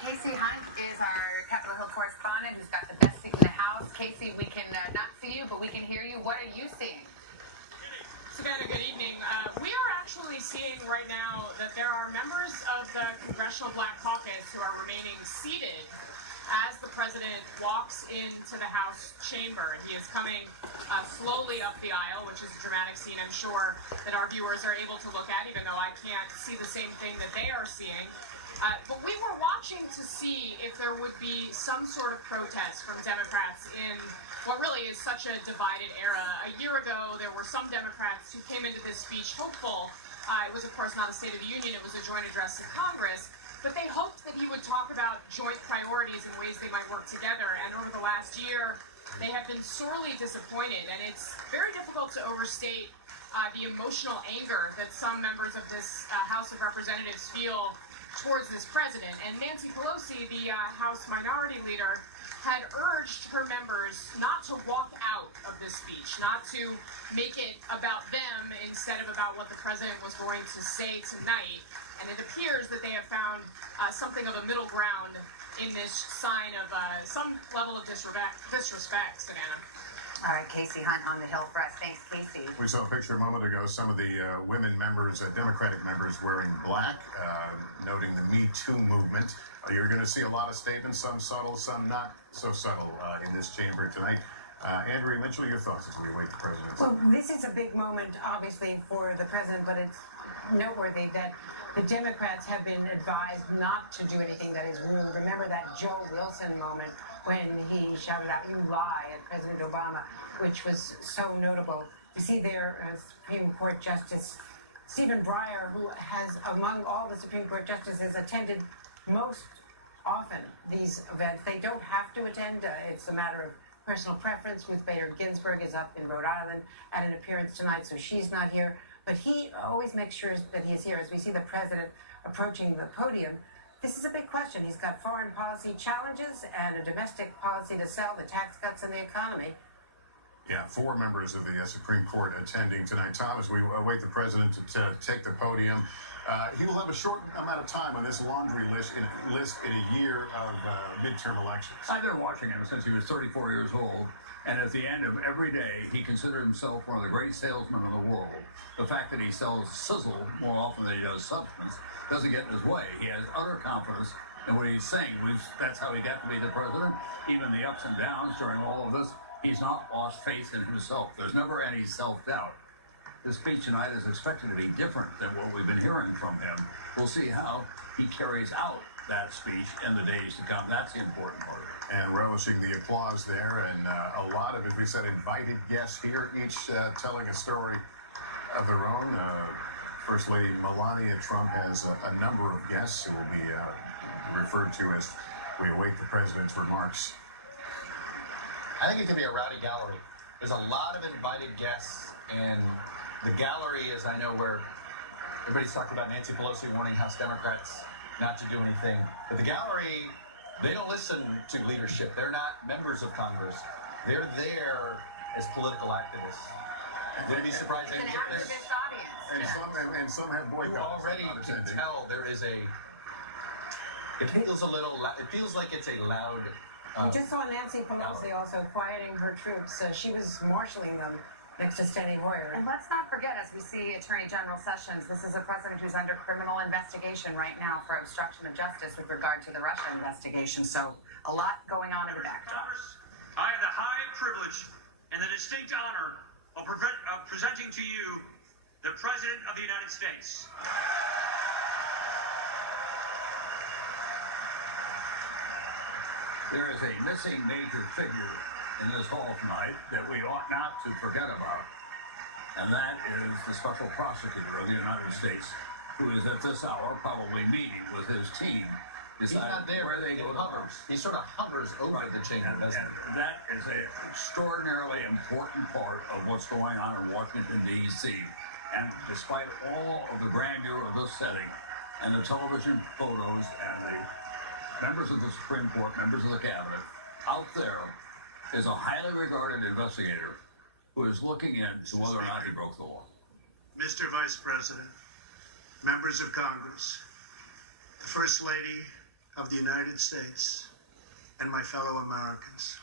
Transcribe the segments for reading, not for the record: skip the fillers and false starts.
Casey Hunt is our Capitol Hill correspondent who's got the best seat in the House. Casey, we can not see you, but we can hear you. What are you seeing? Savannah, good evening. We are actually seeing right now that there are members of the Congressional Black Caucus who are remaining seated as the president walks into the House chamber. He is coming slowly up the aisle, which is a dramatic scene I'm sure that our viewers are able to look at, even though I can't see the same thing that they are seeing. But we were watching to see if there would be some sort of protest from Democrats in what really is such a divided era. A year ago, there were some Democrats who came into this speech hopeful. It was, of course, not a State of the Union. It was a joint address to Congress. But they hoped that he would talk about joint priorities and ways they might work together. And over the last year, they have been sorely disappointed. And it's very difficult to overstate the emotional anger that some members of this House of Representatives feel towards this president. And Nancy Pelosi, the House Minority Leader, had urged her members not to walk out of this speech, not to make it about them instead of about what the president was going to say tonight. And it appears that they have found something of a middle ground in this sign of some level of disrespect, Savannah. All right, Casey Hunt on the Hill for us. Thanks, Casey. We saw a picture a moment ago, some of the women members, Democratic members wearing black, noting the Me Too movement. You're going to see a lot of statements, some subtle, some not so subtle in this chamber tonight. Andrea Mitchell, your thoughts as we await the presidency? Well, this is a big moment, obviously, for the president, but it's noteworthy that the Democrats have been advised not to do anything that is rude. Remember that Joe Wilson moment when he shouted out, "You lie," at President Obama, which was so notable. You see there, Supreme Court Justice Stephen Breyer, who has, among all the Supreme Court justices, attended most often these events. They don't have to attend. It's a matter of personal preference. Ruth Bader Ginsburg is up in Rhode Island at an appearance tonight, so she's not here. But he always makes sure that he is here. As we see the president approaching the podium, this is a big question. He's got foreign policy challenges and a domestic policy to sell, the tax cuts and the economy. Yeah, 4 members of the Supreme Court attending tonight. Thomas, we await the president to take the podium. He will have a short amount of time on this laundry list in a year of midterm elections. I've been watching him since he was 34 years old, and at the end of every day, he considered himself one of the great salesmen in the world. The fact that he sells sizzle more often than he does substance doesn't get in his way. He has utter confidence in what he's saying. That's how he got to be the president. Even the ups and downs during all of this, he's not lost faith in himself. There's never any self-doubt. This speech tonight is expected to be different than what we've been hearing from him. We'll see how he carries out that speech in the days to come. That's the important part of it. And relishing the applause there, and a lot of, as we said, invited guests here, each telling a story of their own. First Lady Melania Trump has a number of guests who will be referred to as we await the president's remarks. I think it could be a rowdy gallery. There's a lot of invited guests, and the gallery is, I know, where everybody's talking about Nancy Pelosi warning House Democrats not to do anything. But the gallery, they don't listen to leadership. They're not members of Congress. They're there as political activists. Wouldn't be surprised It's if an activist audience. And some have you boycotts. already can tell there is a. It feels a little. It feels like it's a loud. We just saw Nancy Pelosi also quieting her troops. She was marshaling them next to Steny Hoyer. And let's not forget, as we see Attorney General Sessions, this is a president who's under criminal investigation right now for obstruction of justice with regard to the Russia investigation. So a lot going on in the backdrop. I have the high privilege and the distinct honor of presenting to you the President of the United States. There is a missing major figure in this hall tonight that we ought not to forget about, and that is the Special Prosecutor of the United States, who is at this hour probably meeting with his team, He's not there. where they He go. hovers. He sort of hovers over the chamber, doesn't he? And that is an extraordinarily important part of what's going on in Washington, D.C. And despite all of the grandeur of this setting and the television photos and the members of the Supreme Court, members of the cabinet, out there is a highly regarded investigator who is looking into whether or not he broke the law. Mr. Vice President, members of Congress, the First Lady, of the United States and my fellow Americans.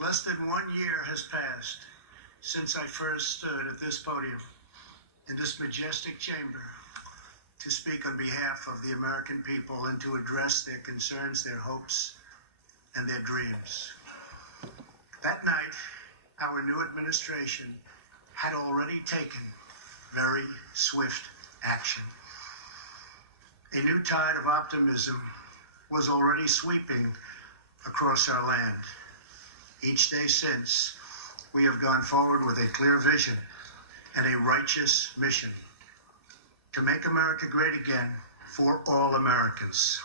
Less than 1 year has passed since I first stood at this podium in this majestic chamber to speak on behalf of the American people and to address their concerns, their hopes, and their dreams. That night, our new administration had already taken very swift action. A new tide of optimism was already sweeping across our land. Each day since, we have gone forward with a clear vision and a righteous mission to make America great again for all Americans.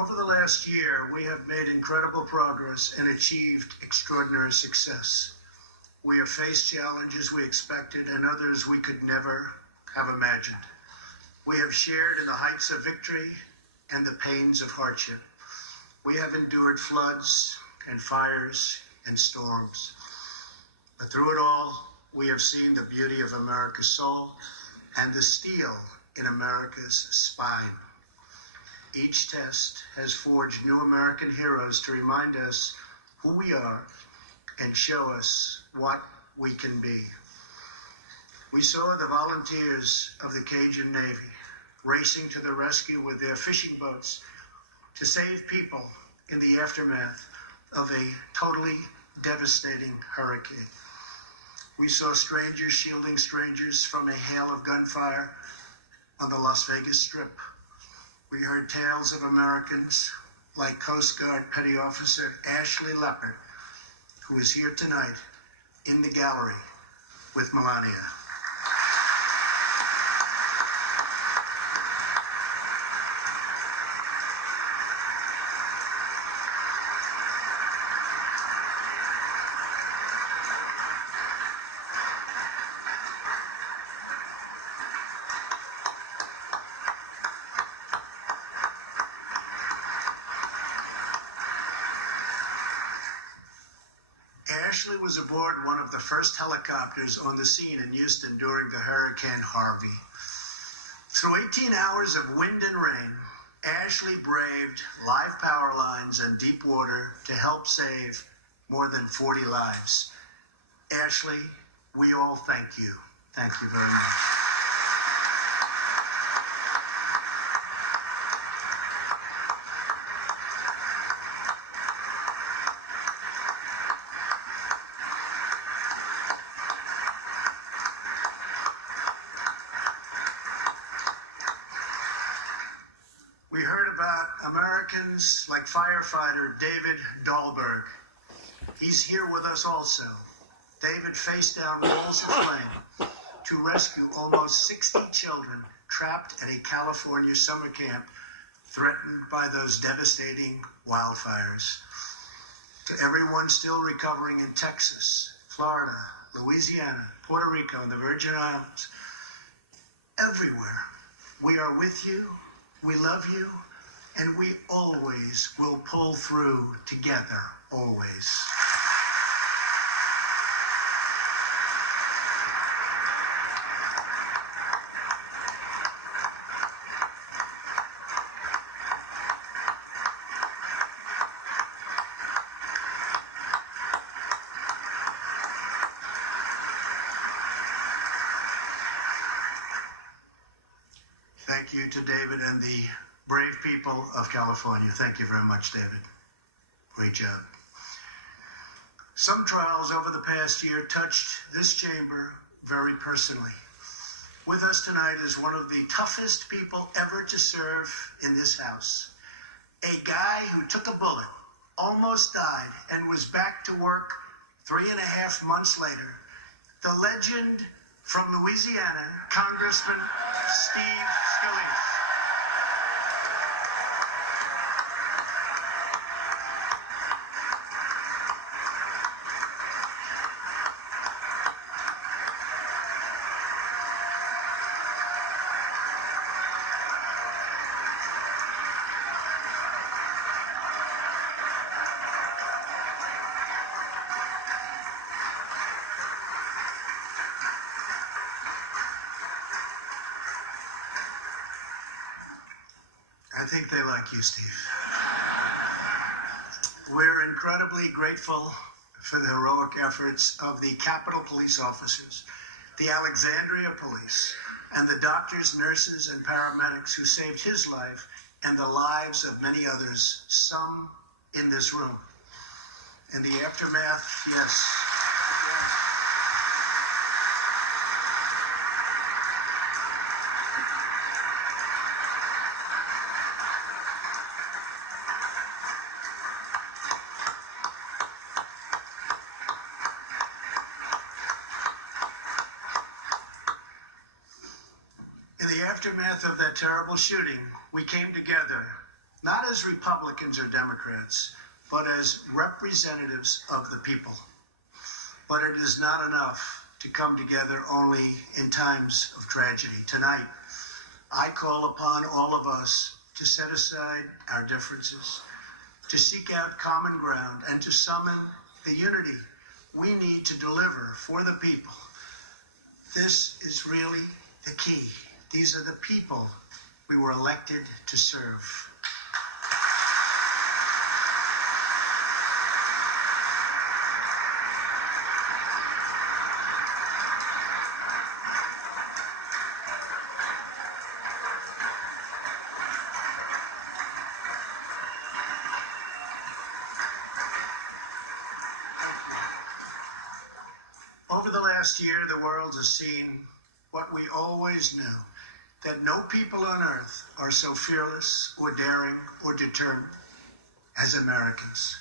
Over the last year, we have made incredible progress and achieved extraordinary success. We have faced challenges we expected and others we could never have imagined. We have shared in the heights of victory and the pains of hardship. We have endured floods and fires and storms. But through it all, we have seen the beauty of America's soul and the steel in America's spine. Each test has forged new American heroes to remind us who we are and show us what we can be. We saw the volunteers of the Cajun Navy racing to the rescue with their fishing boats to save people in the aftermath of a totally devastating hurricane. We saw strangers shielding strangers from a hail of gunfire on the Las Vegas Strip. We heard tales of Americans like Coast Guard Petty Officer Ashley Leopard, who is here tonight in the gallery with Melania. Ashley was aboard one of the first helicopters on the scene in Houston during the Hurricane Harvey. Through 18 hours of wind and rain, Ashley braved live power lines and deep water to help save more than 40 lives. Ashley, we all thank you. Thank you very much. We heard about Americans like firefighter David Dahlberg. He's here with us also. David faced down walls of flame to rescue almost 60 children trapped at a California summer camp threatened by those devastating wildfires. To everyone still recovering in Texas, Florida, Louisiana, Puerto Rico, and the Virgin Islands, everywhere, we are with you. We love you, and we always will pull through together, always. Thank you to David and the brave people of California. Thank you very much, David. Great job. Some trials over the past year touched this chamber very personally. With us tonight is one of the toughest people ever to serve in this house. A guy who took a bullet, almost died, and was back to work 3.5 months later. The legend from Louisiana, Congressman Steve Scalise. think they like you, Steve. We're incredibly grateful for the heroic efforts of the Capitol Police officers, the Alexandria Police, and the doctors, nurses, and paramedics who saved his life and the lives of many others, some in this room. In the aftermath, yes. In the aftermath of that terrible shooting, we came together, not as Republicans or Democrats, but as representatives of the people. But it is not enough to come together only in times of tragedy. Tonight, I call upon all of us to set aside our differences, to seek out common ground, and to summon the unity we need to deliver for the people. This is really the key. These are the people we were elected to serve. Over the last year, the world has seen what we always knew, that no people on earth are so fearless or daring or determined as Americans.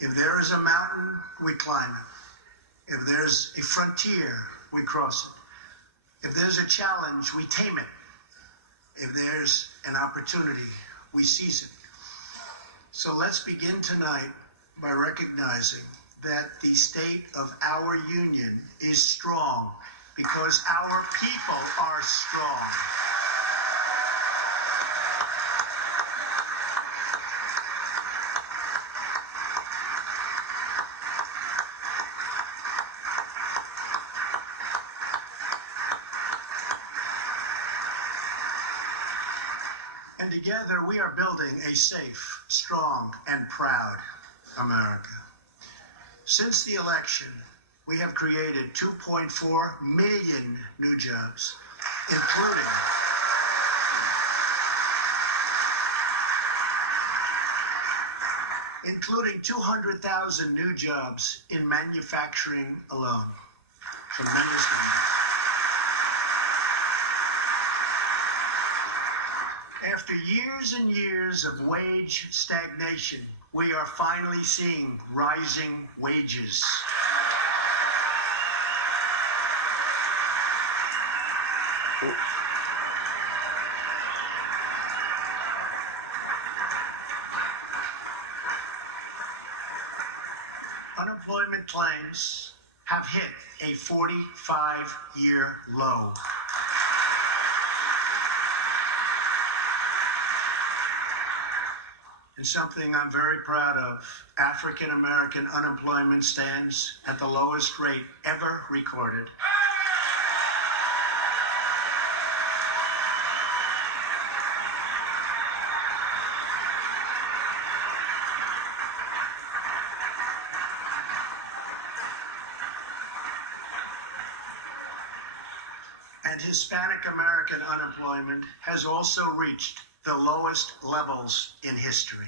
If there is a mountain, we climb it. If there's a frontier, we cross it. If there's a challenge, we tame it. If there's an opportunity, we seize it. So let's begin tonight by recognizing that the state of our union is strong because our people are strong. And together we are building a safe, strong, and proud America. Since the election, we have created 2.4 million new jobs, including 200,000 new jobs in manufacturing alone. Tremendous number. After years and years of wage stagnation, we are finally seeing rising wages. Unemployment claims have hit a 45-year low. And something I'm very proud of, African American unemployment stands at the lowest rate ever recorded. And Hispanic American unemployment has also reached the lowest levels in history.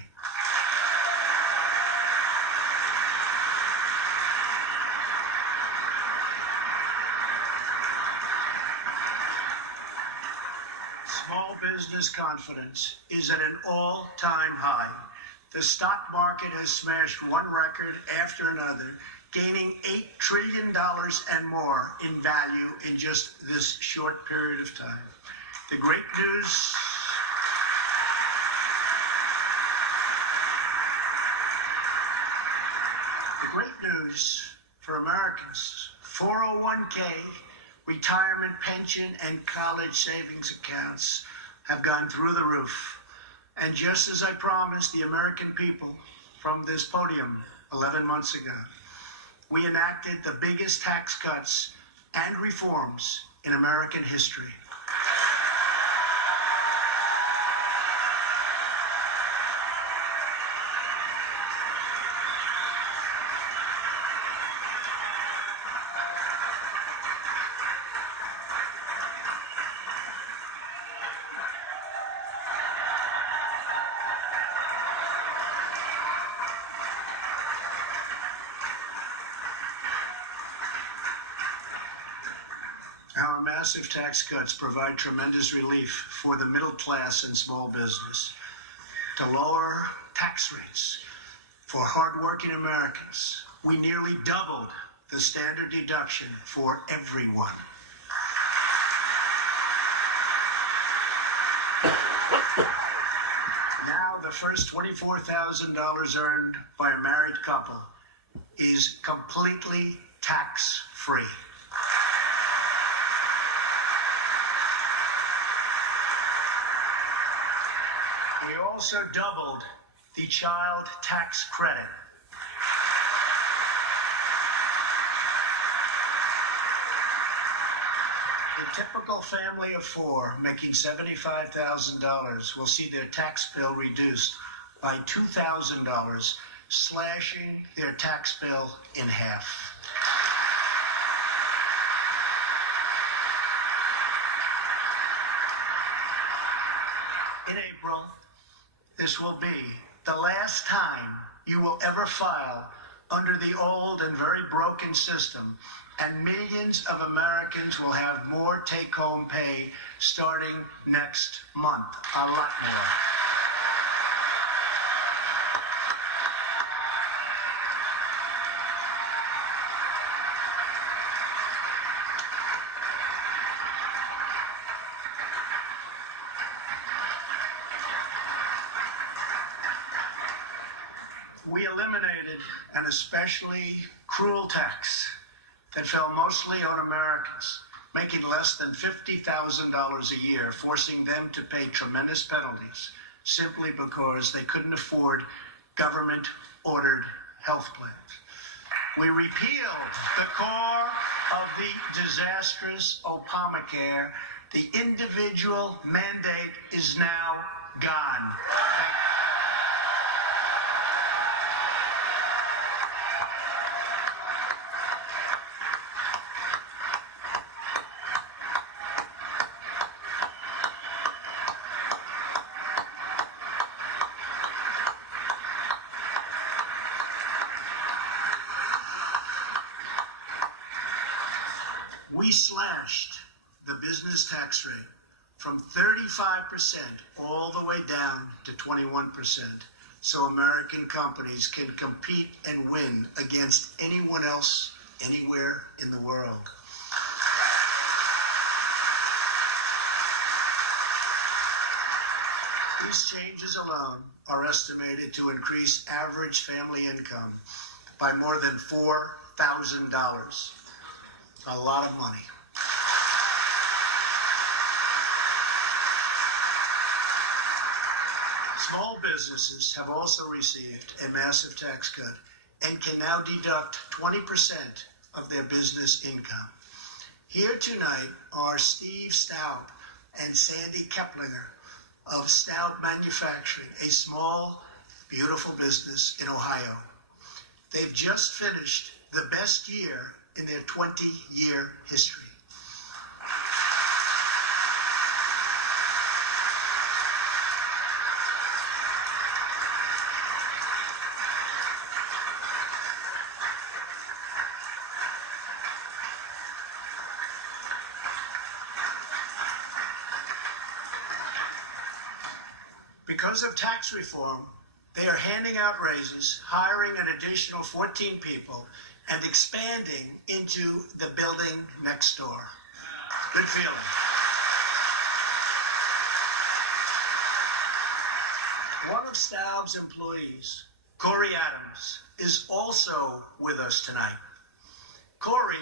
Small business confidence is at an all-time high. The stock market has smashed one record after another, gaining $8 trillion and more in value in just this short period of time. The great news for Americans, 401k, retirement pension, and college savings accounts have gone through the roof. And just as I promised the American people from this podium 11 months ago, we enacted the biggest tax cuts and reforms in American history. Our massive tax cuts provide tremendous relief for the middle class and small business. To lower tax rates for hardworking Americans, we nearly doubled the standard deduction for everyone. Now, the first $24,000 earned by a married couple is completely tax-free. We also doubled the child tax credit. The typical family of four making $75,000 will see their tax bill reduced by $2,000, slashing their tax bill in half. In April, this will be the last time you will ever file under the old and very broken system, and millions of Americans will have more take-home pay starting next month. A lot more. We eliminated an especially cruel tax that fell mostly on Americans making less than $50,000 a year, forcing them to pay tremendous penalties simply because they couldn't afford government-ordered health plans. We repealed the core of the disastrous Obamacare. The individual mandate is now gone. We slashed the business tax rate from 35% all the way down to 21%, so American companies can compete and win against anyone else anywhere in the world. These changes alone are estimated to increase average family income by more than $4,000. A lot of money. Small businesses have also received a massive tax cut and can now deduct 20% of their business income. Here tonight are Steve Staub and Sandy Keplinger of Staub Manufacturing, a small, beautiful business in Ohio. They've just finished the best year in their 20-year history. Because of tax reform, they are handing out raises, hiring an additional 14 people, and expanding into the building next door. Good feeling. One of Staub's employees, Corey Adams, is also with us tonight. Corey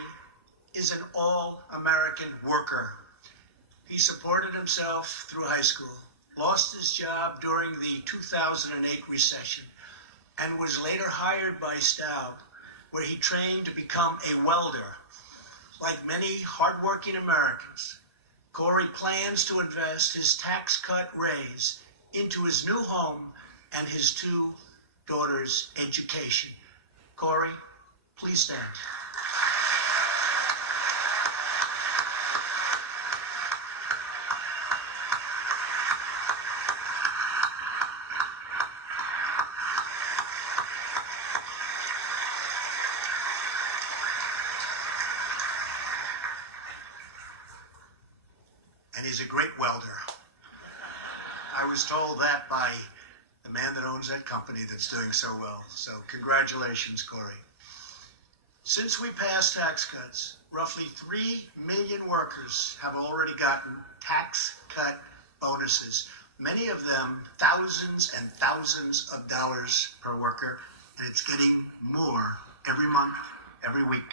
is an all-American worker. He supported himself through high school, lost his job during the 2008 recession, and was later hired by Staub, where he trained to become a welder. Like many hardworking Americans, Corey plans to invest his tax cut raise into his new home and his two daughters' education. Corey, please stand. he's a great welder. I was told that by the man that owns that company that's doing so well. So congratulations, Corey. Since we passed tax cuts, roughly 3 million workers have already gotten tax cut bonuses. Many of them thousands and thousands of dollars per worker, and it's getting more every month, every week.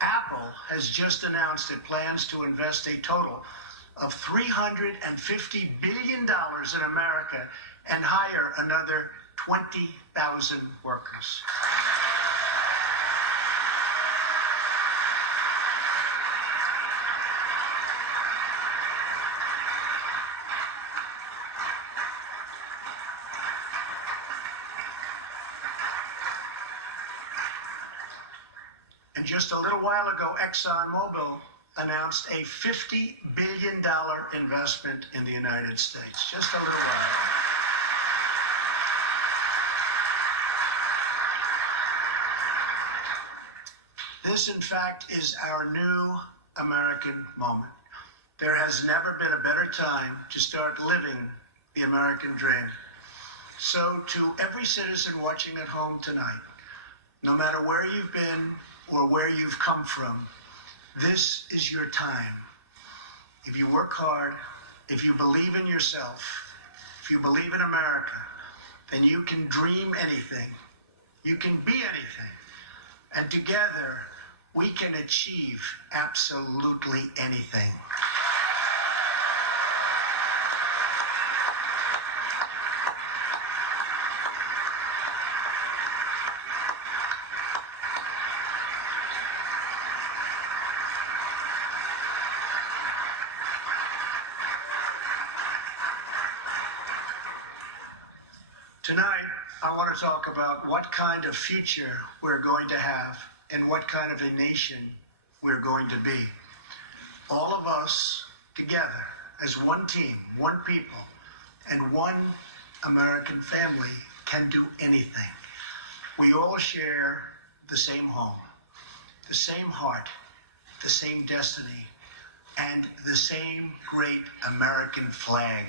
Apple has just announced it plans to invest a total of $350 billion in America and hire another 20,000 workers. And just a little while ago, ExxonMobil announced a $50 billion investment in the United States. Just a little while. This, in fact, is our new American moment. There has never been a better time to start living the American dream. So to every citizen watching at home tonight, no matter where you've been or where you've come from, this is your time. If you work hard, if you believe in yourself, if you believe in America, then you can dream anything. You can be anything. And together, we can achieve absolutely anything. Tonight, I want to talk about what kind of future we're going to have and what kind of a nation we're going to be. All of us together as one team, one people, and one American family can do anything. We all share the same home, the same heart, the same destiny, and the same great American flag.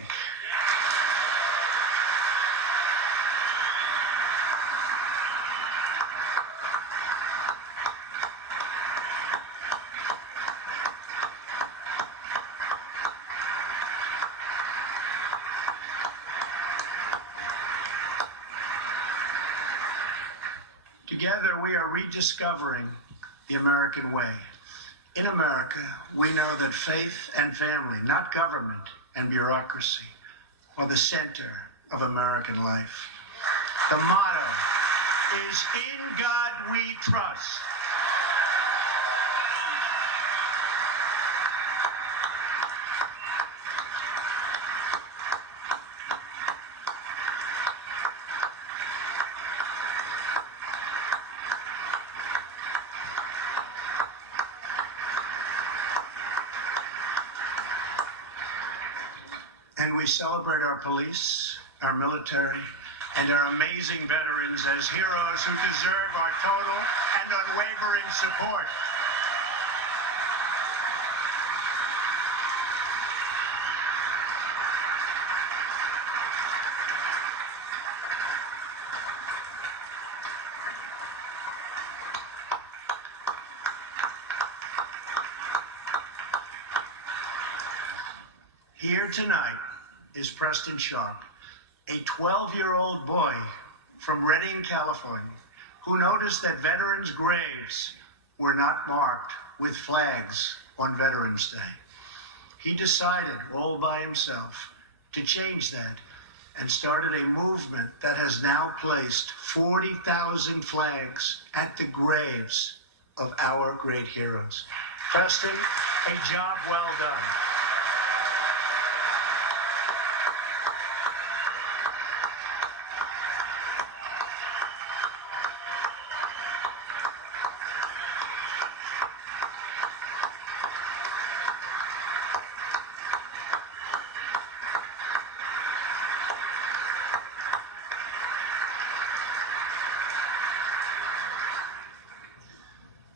Together, we are rediscovering the American way. In America, we know that faith and family, not government and bureaucracy, are the center of American life. The motto is, "In God we trust." And we celebrate our police, our military, and our amazing veterans as heroes who deserve our total and unwavering support. Here tonight is Preston Sharp, a 12-year-old boy from Redding, California, who noticed that veterans' graves were not marked with flags on Veterans Day. He decided all by himself to change that and started a movement that has now placed 40,000 flags at the graves of our great heroes. Preston, a job well done.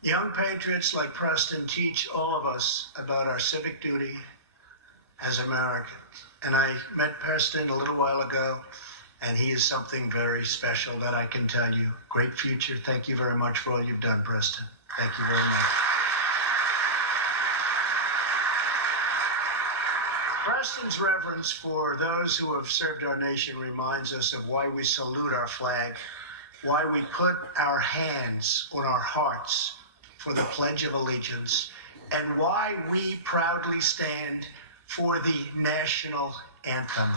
Young patriots like Preston teach all of us about our civic duty, as Americans. And I met Preston a little while ago, and he is something very special that I can tell you. Great future. Thank you very much for all you've done, Preston. Thank you very much. Preston's reverence for those who have served our nation reminds us of why we salute our flag, why we put our hands on our hearts for the Pledge of Allegiance, and why we proudly stand for the national anthem.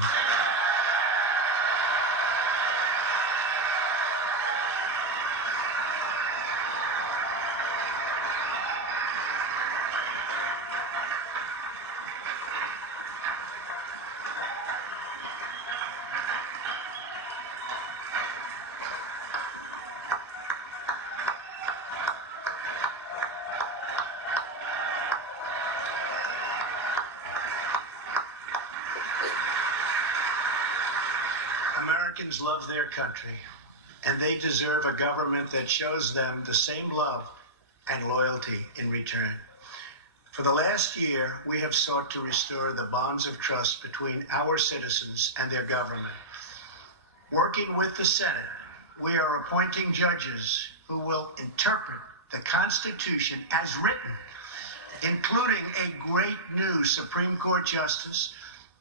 Americans love their country, and they deserve a government that shows them the same love and loyalty in return. For the last year, we have sought to restore the bonds of trust between our citizens and their government. Working with the Senate, we are appointing judges who will interpret the Constitution as written, including a great new Supreme Court justice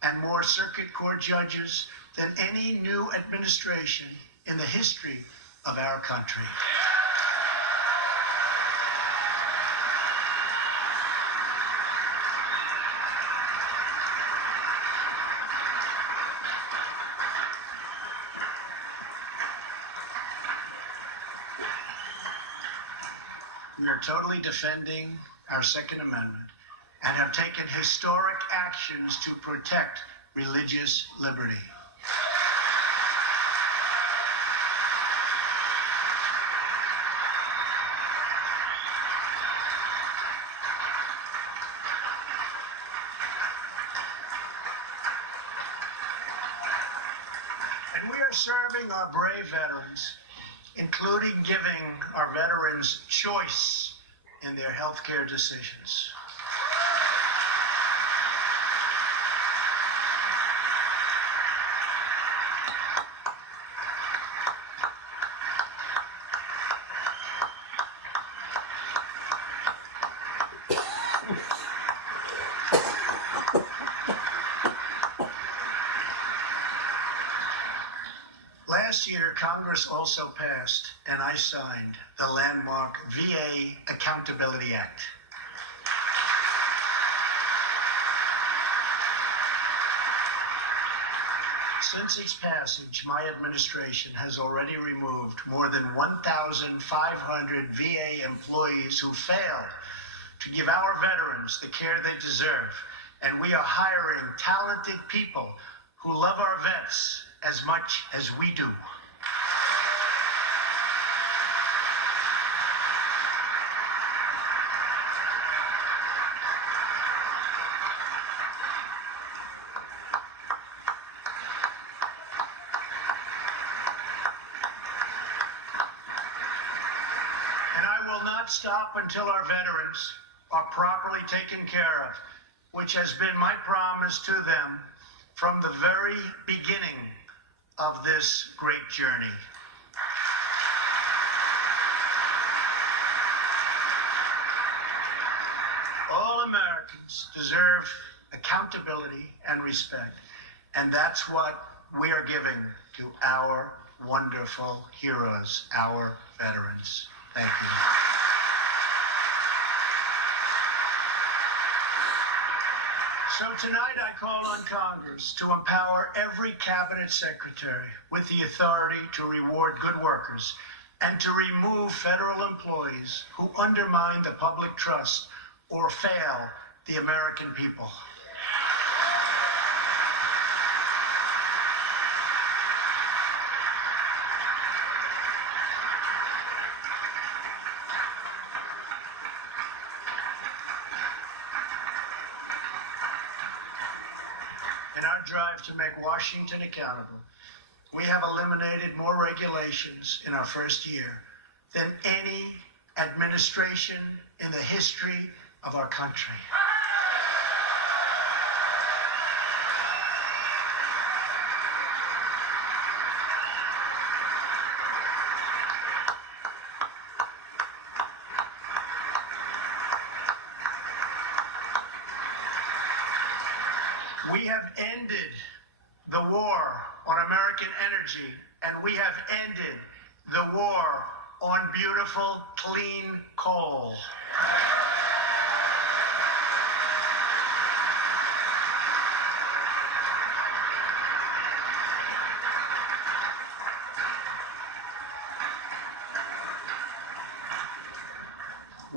and more circuit court judges than any new administration in the history of our country. We are totally defending our Second Amendment and have taken historic actions to protect religious liberty. And we are serving our brave veterans, including giving our veterans choice in their health care decisions. Last year, Congress also passed, and I signed, the landmark VA Accountability Act. Since its passage, my administration has already removed more than 1,500 VA employees who failed to give our veterans the care they deserve. And we are hiring talented people who love our vets as much as we do. And I will not stop until our veterans are properly taken care of, which has been my promise to them from the very beginning of this great journey. All Americans deserve accountability and respect, and that's what we are giving to our wonderful heroes, our veterans. Thank you. So tonight I call on Congress to empower every cabinet secretary with the authority to reward good workers and to remove federal employees who undermine the public trust or fail the American people. In our drive to make Washington accountable, we have eliminated more regulations in our first year than any administration in the history of our country. We have ended the war on American energy, and we have ended the war on beautiful, clean coal.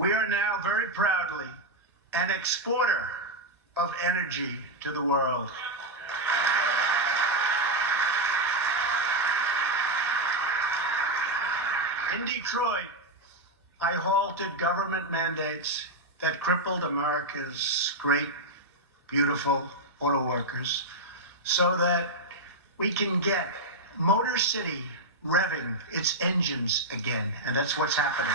We are now very proudly an exporter of energy to the world. In Detroit, I halted government mandates that crippled America's great, beautiful auto workers so that we can get Motor City revving its engines again. And that's what's happening.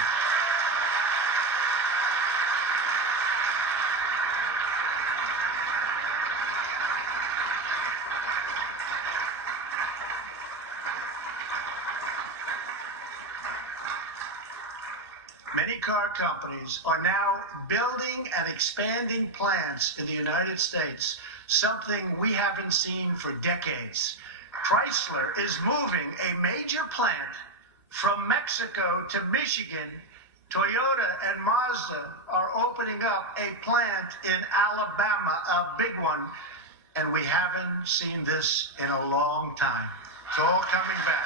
Many car companies are now building and expanding plants in the United States, something we haven't seen for decades. Chrysler is moving a major plant from Mexico to Michigan. Toyota and Mazda are opening up a plant in Alabama, a big one, and we haven't seen this in a long time. It's all coming back.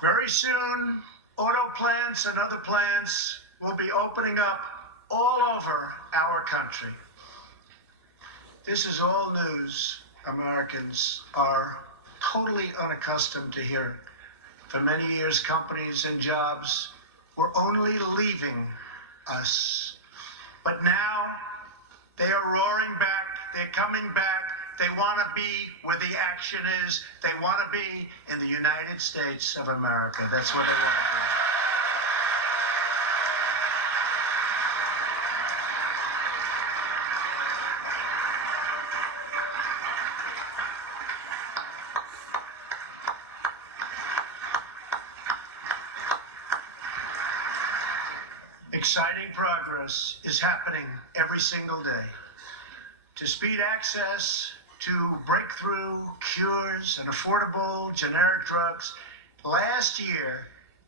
Very soon, auto plants and other plants will be opening up all over our country. This is all news Americans are totally unaccustomed to hearing. For many years, companies and jobs were only leaving us. But now, they are roaring back, they're coming back. They want to be where the action is. They want to be in the United States of America. That's what they want to be. Exciting progress is happening every single day. To speed access to breakthrough cures and affordable generic drugs, last year,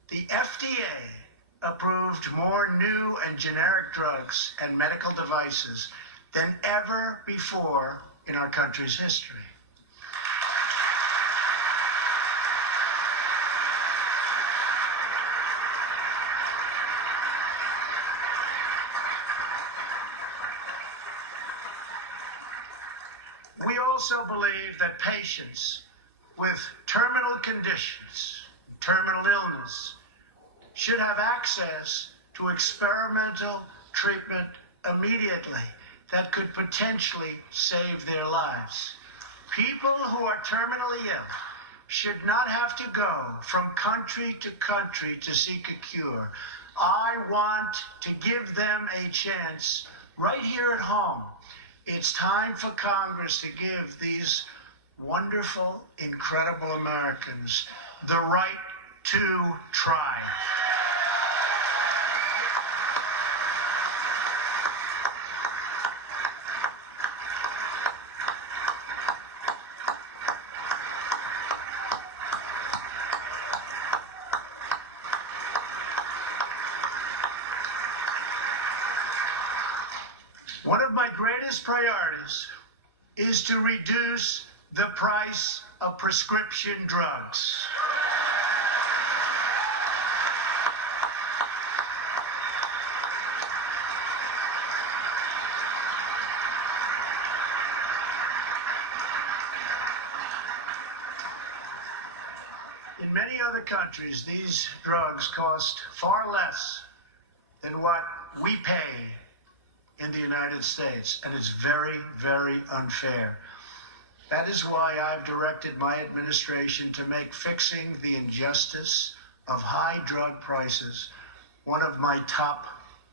the FDA approved more new and generic drugs and medical devices than ever before in our country's history. We also believe that patients with terminal conditions, terminal illness, should have access to experimental treatment immediately that could potentially save their lives. People who are terminally ill should not have to go from country to country to seek a cure. I want to give them a chance right here at home. It's time for Congress to give these wonderful, incredible Americans the right to try. One of my greatest priorities is to reduce the price of prescription drugs. In many other countries, these drugs cost far less than what we pay in the United States, and it's very, very unfair. That is why I've directed my administration to make fixing the injustice of high drug prices one of my top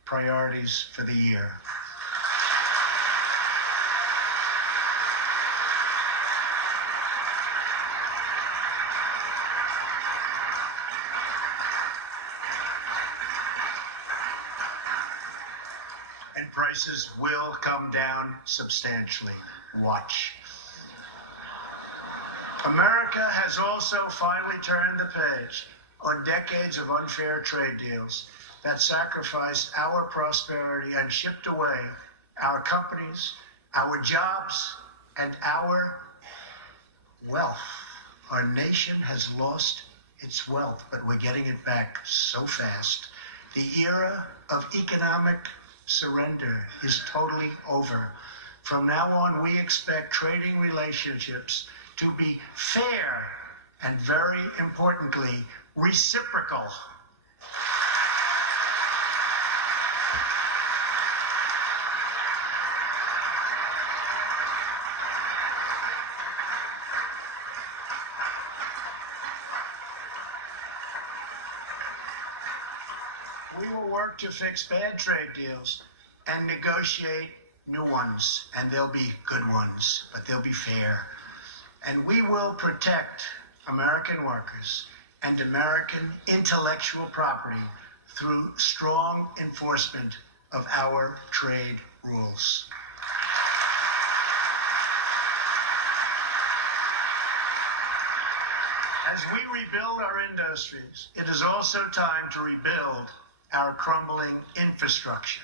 priorities for the year. prices will come down substantially. Watch. America has also finally turned the page on decades of unfair trade deals that sacrificed our prosperity and shipped away our companies, our jobs, and our wealth. Our nation has lost its wealth, but we're getting it back so fast. The era of economic surrender is totally over. From now on, we expect trading relationships to be fair and, very importantly, reciprocal. We will work to fix bad trade deals and negotiate new ones, and they'll be good ones, but they'll be fair. And we will protect American workers and American intellectual property through strong enforcement of our trade rules. As we rebuild our industries, it is also time to rebuild our crumbling infrastructure.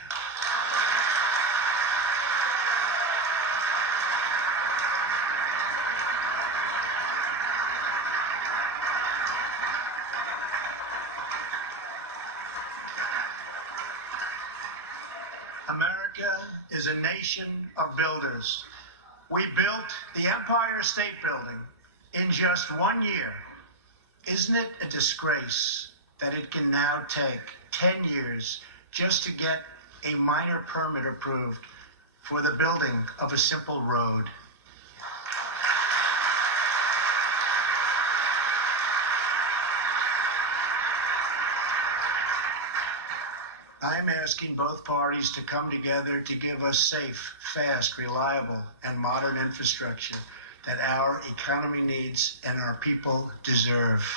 America is a nation of builders. We built the Empire State Building in just 1 year. Isn't it a disgrace that it can now take 10 years just to get a minor permit approved for the building of a simple road? I am asking both parties to come together to give us safe, fast, reliable, and modern infrastructure that our economy needs and our people deserve.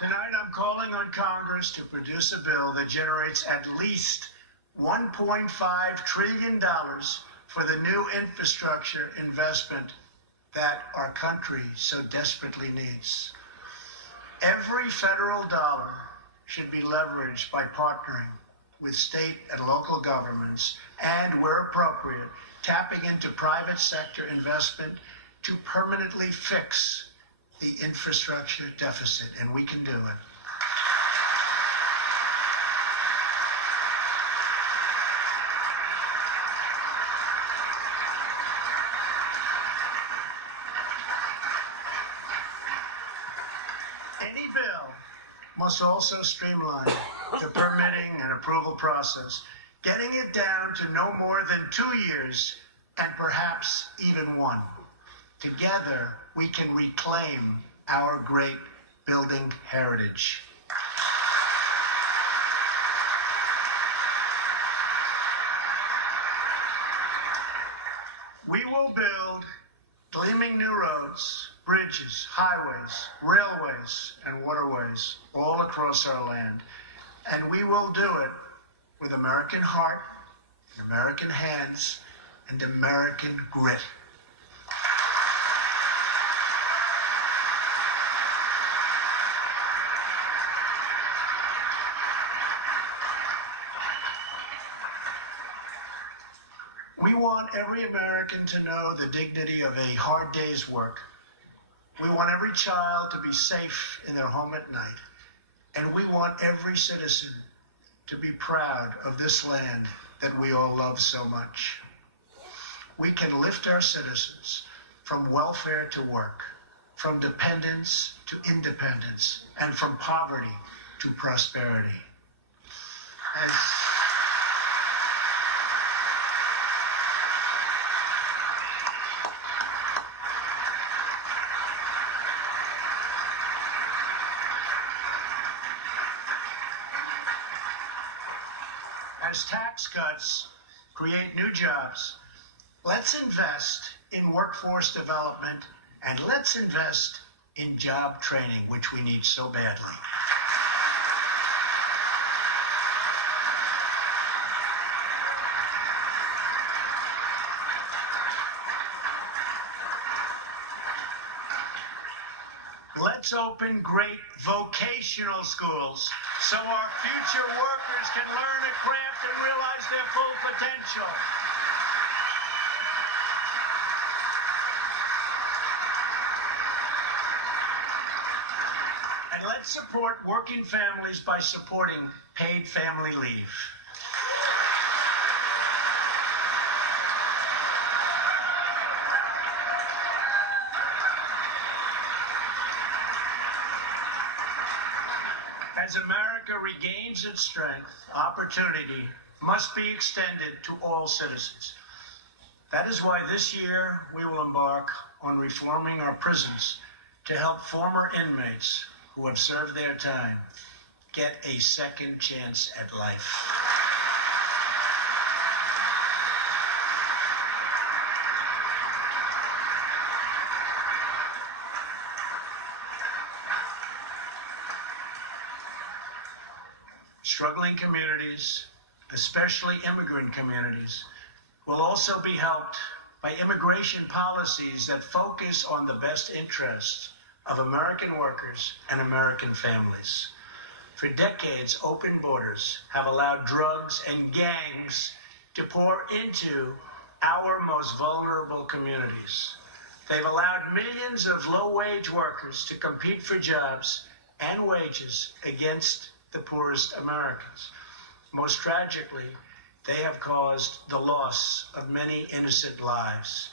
Tonight, I'm calling on Congress to produce a bill that generates at least $1.5 trillion for the new infrastructure investment that our country so desperately needs. Every federal dollar should be leveraged by partnering with state and local governments and, where appropriate, tapping into private sector investment to permanently fix the infrastructure deficit, and we can do it. Any bill must also streamline the permitting and approval process, getting it down to no more than 2 years and perhaps even 1. Together, we can reclaim our great building heritage. We will build gleaming new roads, bridges, highways, railways, and waterways all across our land. And we will do it with American heart, American hands, and American grit. We want every American to know the dignity of a hard day's work. We want every child to be safe in their home at night. And we want every citizen to be proud of this land that we all love so much. We can lift our citizens from welfare to work, from dependence to independence, and from poverty to prosperity. As tax cuts create new jobs. Let's invest in workforce development, and let's invest in job training, which we need so badly. Let's open great vocational schools so our future workers can learn a craft and realize their full potential. And let's support working families by supporting paid family leave. As America regains its strength, opportunity must be extended to all citizens. That is why this year we will embark on reforming our prisons to help former inmates who have served their time get a second chance at life. Struggling communities, especially immigrant communities, will also be helped by immigration policies that focus on the best interests of American workers and American families. For decades, open borders have allowed drugs and gangs to pour into our most vulnerable communities. They've allowed millions of low-wage workers to compete for jobs and wages against the poorest Americans. Most tragically, they have caused the loss of many innocent lives.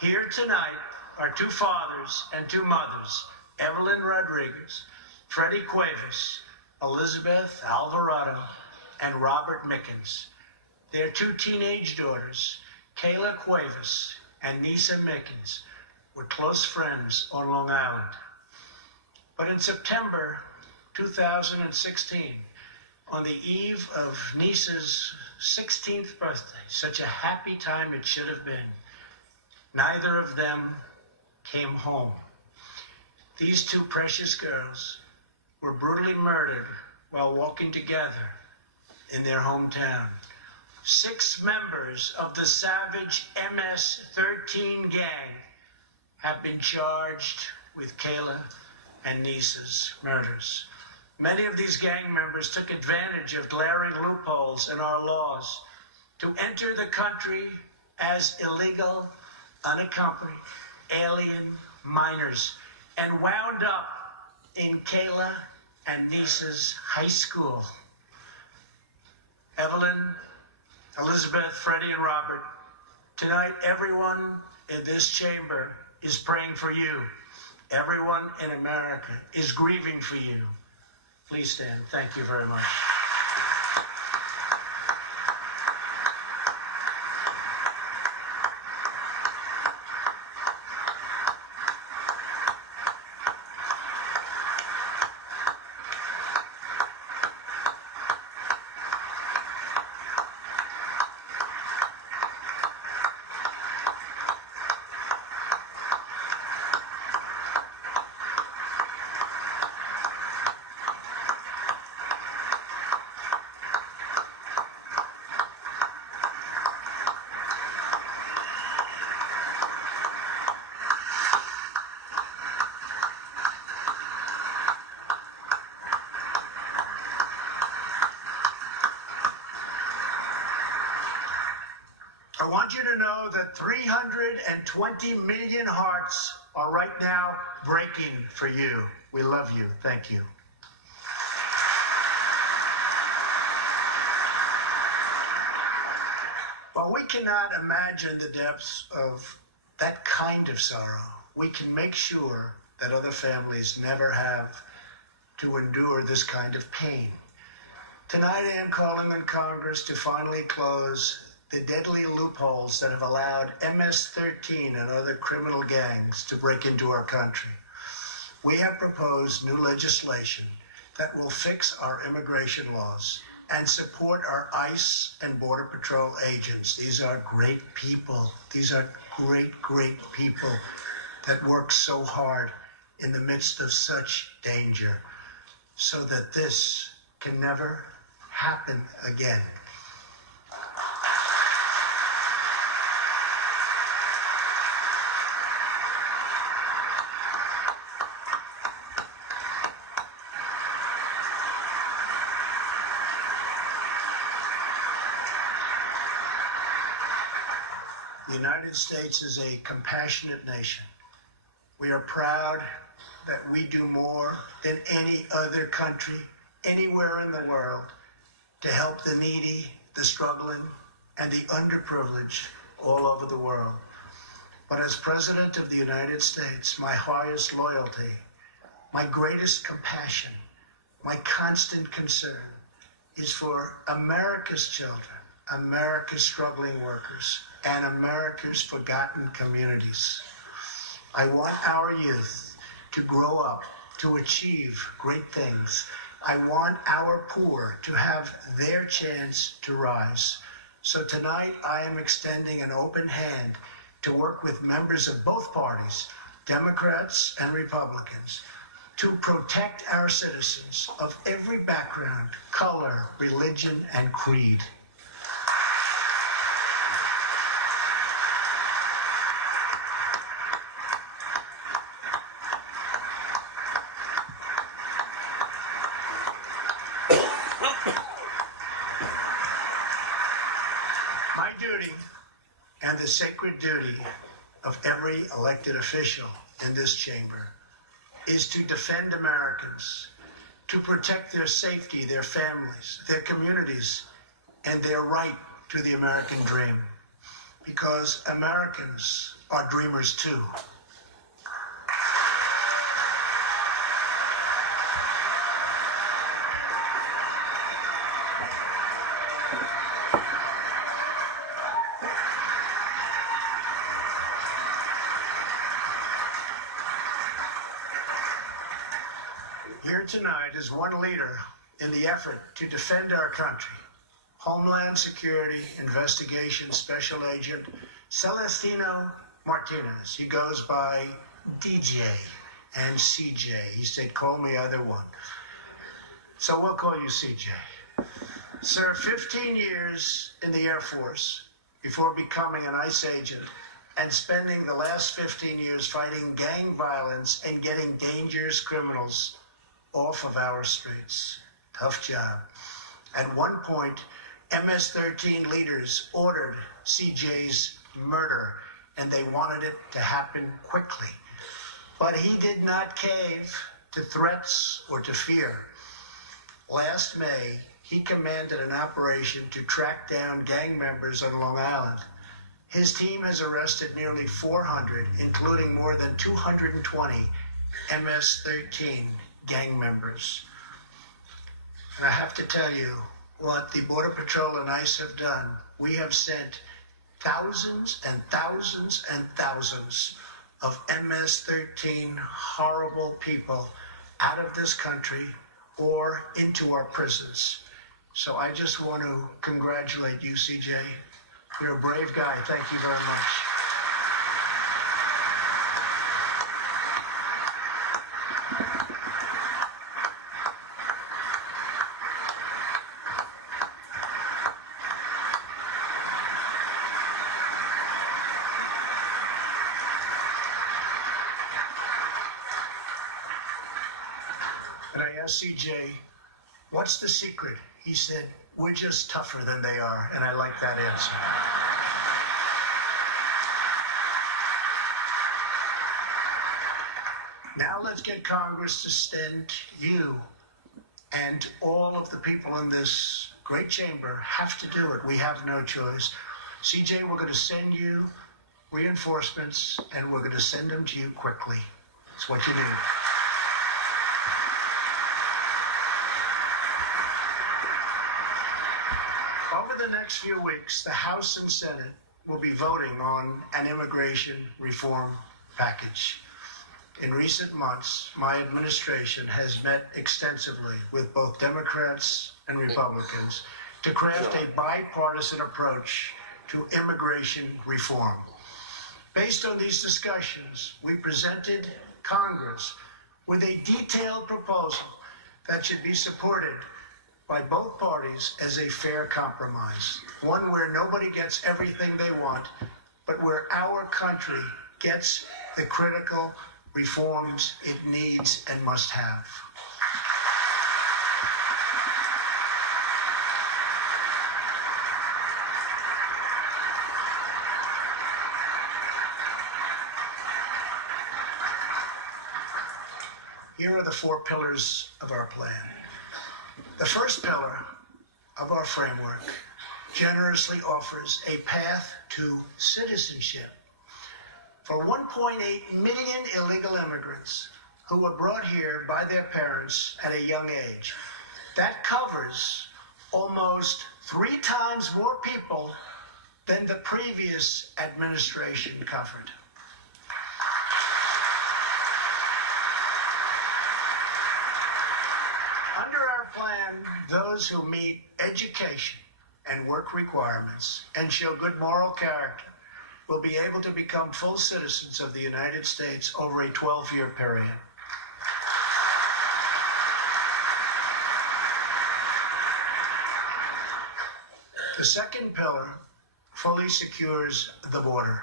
Here tonight are two fathers and two mothers, Evelyn Rodriguez, Freddie Cuevas, Elizabeth Alvarado, and Robert Mickens. Their two teenage daughters, Kayla Cuevas and Nisa Mickens, were close friends on Long Island. But in September 2016, on the eve of Nisa's 16th birthday, such a happy time it should have been, neither of them came home. These two precious girls were brutally murdered while walking together in their hometown. 6 members of the savage MS-13 gang have been charged with Kayla and Nisa's murders. Many of these gang members took advantage of glaring loopholes in our laws to enter the country as illegal, unaccompanied, alien minors and wound up in Kayla and Nisa's high school. Evelyn, Elizabeth, Freddie, and Robert, tonight everyone in this chamber is praying for you. Everyone in America is grieving for you. Please stand. Thank you very much. I want you to know that 320 million hearts are right now breaking for you. We love you. Thank you. While we cannot imagine the depths of that kind of sorrow, we can make sure that other families never have to endure this kind of pain. Tonight I am calling on Congress to finally close the deadly loopholes that have allowed MS-13 and other criminal gangs to break into our country. We have proposed new legislation that will fix our immigration laws and support our ICE and Border Patrol agents. These are great people. These are great, great people that work so hard in the midst of such danger so that this can never happen again. The United States is a compassionate nation. We are proud that we do more than any other country anywhere in the world to help the needy, the struggling, and the underprivileged all over the world. But as President of the United States, my highest loyalty, my greatest compassion, my constant concern is for America's children, America's struggling workers, and America's forgotten communities. I want our youth to grow up to achieve great things. I want our poor to have their chance to rise. So tonight I am extending an open hand to work with members of both parties, Democrats and Republicans, to protect our citizens of every background, color, religion, and creed. My duty and the sacred duty of every elected official in this chamber is to defend Americans, to protect their safety, their families, their communities, and their right to the American dream. Because Americans are dreamers too. Here tonight is one leader in the effort to defend our country, Homeland Security Investigation Special Agent Celestino Martinez. He goes by DJ and CJ. He said, call me either one. So we'll call you CJ. Served 15 years in the Air Force before becoming an ICE agent and spending the last 15 years fighting gang violence and getting dangerous criminals off of our streets. Tough job. At one point, MS-13 leaders ordered CJ's murder, and they wanted it to happen quickly. But he did not cave to threats or to fear. Last May, he commanded an operation to track down gang members on Long Island. His team has arrested nearly 400, including more than 220 MS-13 gang members. And I have to tell you, what the Border Patrol and ICE have done, we have sent thousands and thousands and thousands of MS-13 horrible people out of this country or into our prisons. So I just want to congratulate you, CJ. You're a brave guy. Thank you very much. And I asked CJ, what's the secret? He said, we're just tougher than they are. And I like that answer. Now let's get Congress to send you and all of the people in this great chamber have to do it. We have no choice. CJ, we're going to send you reinforcements, and we're going to send them to you quickly. It's what you do. Over the next few weeks, the House and Senate will be voting on an immigration reform package. In recent months, my administration has met extensively with both Democrats and Republicans to craft a bipartisan approach to immigration reform. Based on these discussions, we presented Congress with a detailed proposal that should be supported by both parties as a fair compromise, one where nobody gets everything they want, but where our country gets the critical reforms it needs and must have. Here are the 4 pillars of our plan. The first pillar of our framework generously offers a path to citizenship for 1.8 million illegal immigrants who were brought here by their parents at a young age. That covers almost 3 times more people than the previous administration covered. Under our plan, those who meet education and work requirements and show good moral character will be able to become full citizens of the United States over a 12-year period. The second pillar fully secures the border.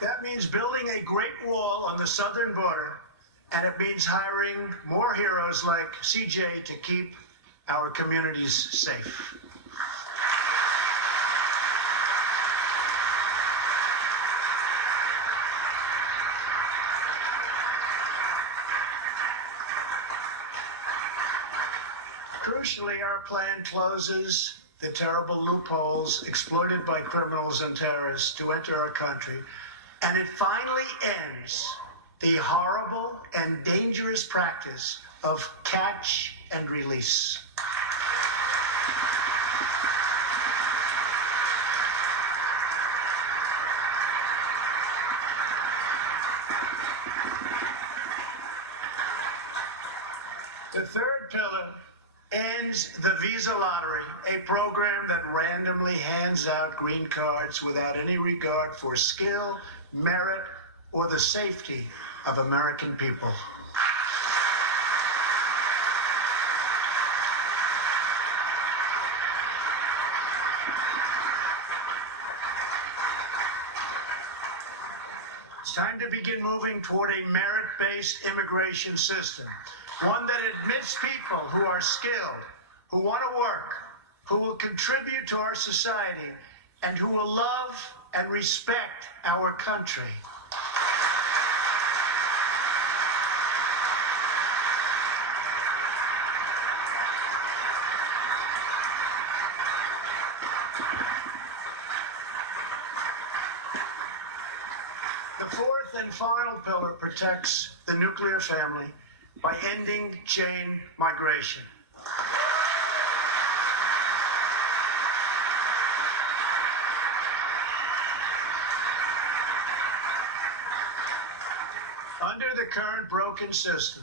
That means building a great wall on the southern border, and it means hiring more heroes like CJ to keep our communities safe. Crucially, our plan closes the terrible loopholes exploited by criminals and terrorists to enter our country, and it finally ends the horrible and dangerous practice of catch and release. The third pillar ends the visa lottery, a program that randomly hands out green cards without any regard for skill, merit, or the safety of American people. It's time to begin moving toward a merit-based immigration system, one that admits people who are skilled, who want to work, who will contribute to our society, and who will love and respect our country. The fourth and final pillar protects the nuclear family by ending chain migration. Under the current broken system,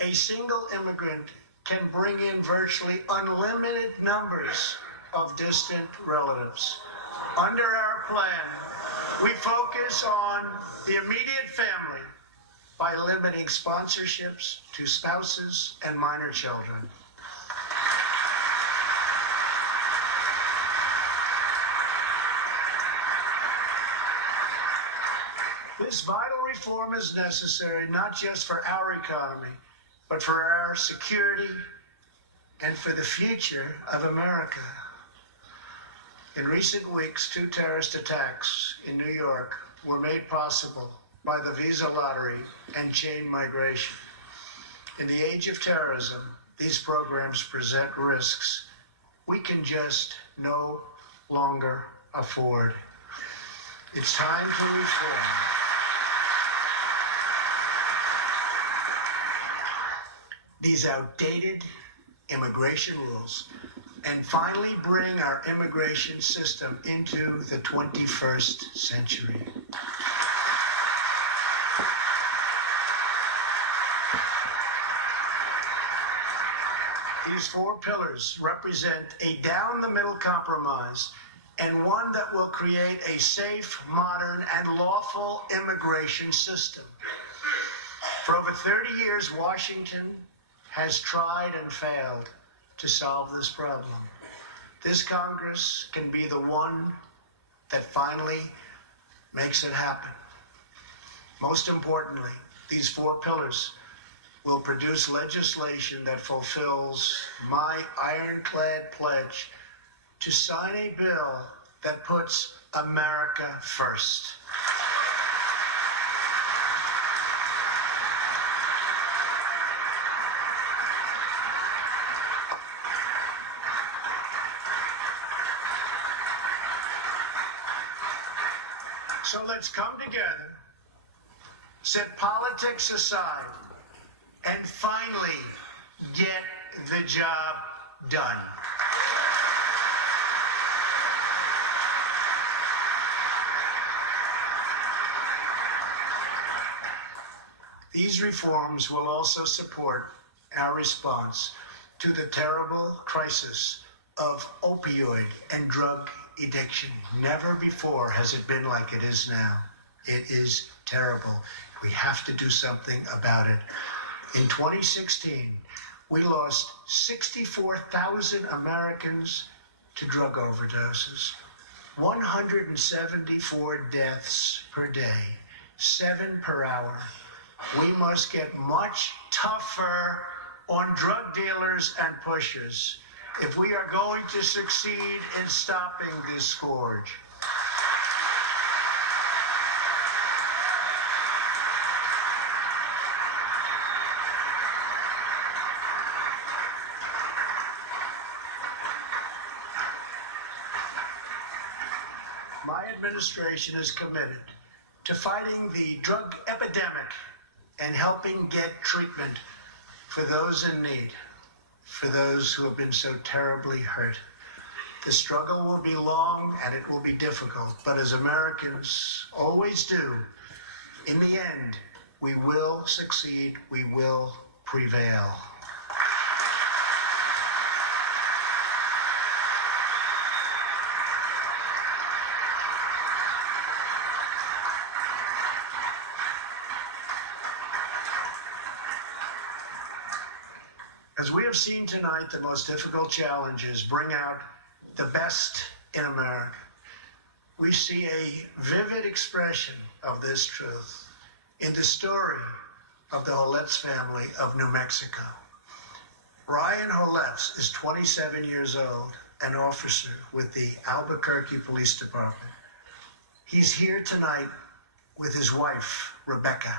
a single immigrant can bring in virtually unlimited numbers of distant relatives. Under our plan, we focus on the immediate family by limiting sponsorships to spouses and minor children. This vital reform is necessary not just for our economy, but for our security and for the future of America. In recent weeks, 2 terrorist attacks in New York were made possible by the visa lottery and chain migration. In the age of terrorism, these programs present risks we can just no longer afford. It's time to reform. These outdated immigration rules and finally bring our immigration system into the 21st century. These four pillars represent a down-the-middle compromise and one that will create a safe, modern, and lawful immigration system. For over 30 years, Washington has tried and failed to solve this problem. This Congress can be the one that finally makes it happen. Most importantly, these four pillars will produce legislation that fulfills my ironclad pledge to sign a bill that puts America first. So let's come together, set politics aside, and finally get the job done. These reforms will also support our response to the terrible crisis of opioid and drug addiction. Never before has it been like it is now. It is terrible. We have to do something about it. In 2016, we lost 64,000 Americans to drug overdoses, 174 deaths per day, 7 per hour. We must get much tougher on drug dealers and pushers if we are going to succeed in stopping this scourge. My administration is committed to fighting the drug epidemic and helping get treatment for those in need, for those who have been so terribly hurt. The struggle will be long and it will be difficult, but as Americans always do, in the end, we will succeed, we will prevail. As we have seen tonight, the most difficult challenges bring out the best in America. We see a vivid expression of this truth in the story of the Holetz family of New Mexico. Ryan Holetz is 27 years old, an officer with the Albuquerque Police Department. He's here tonight with his wife, Rebecca.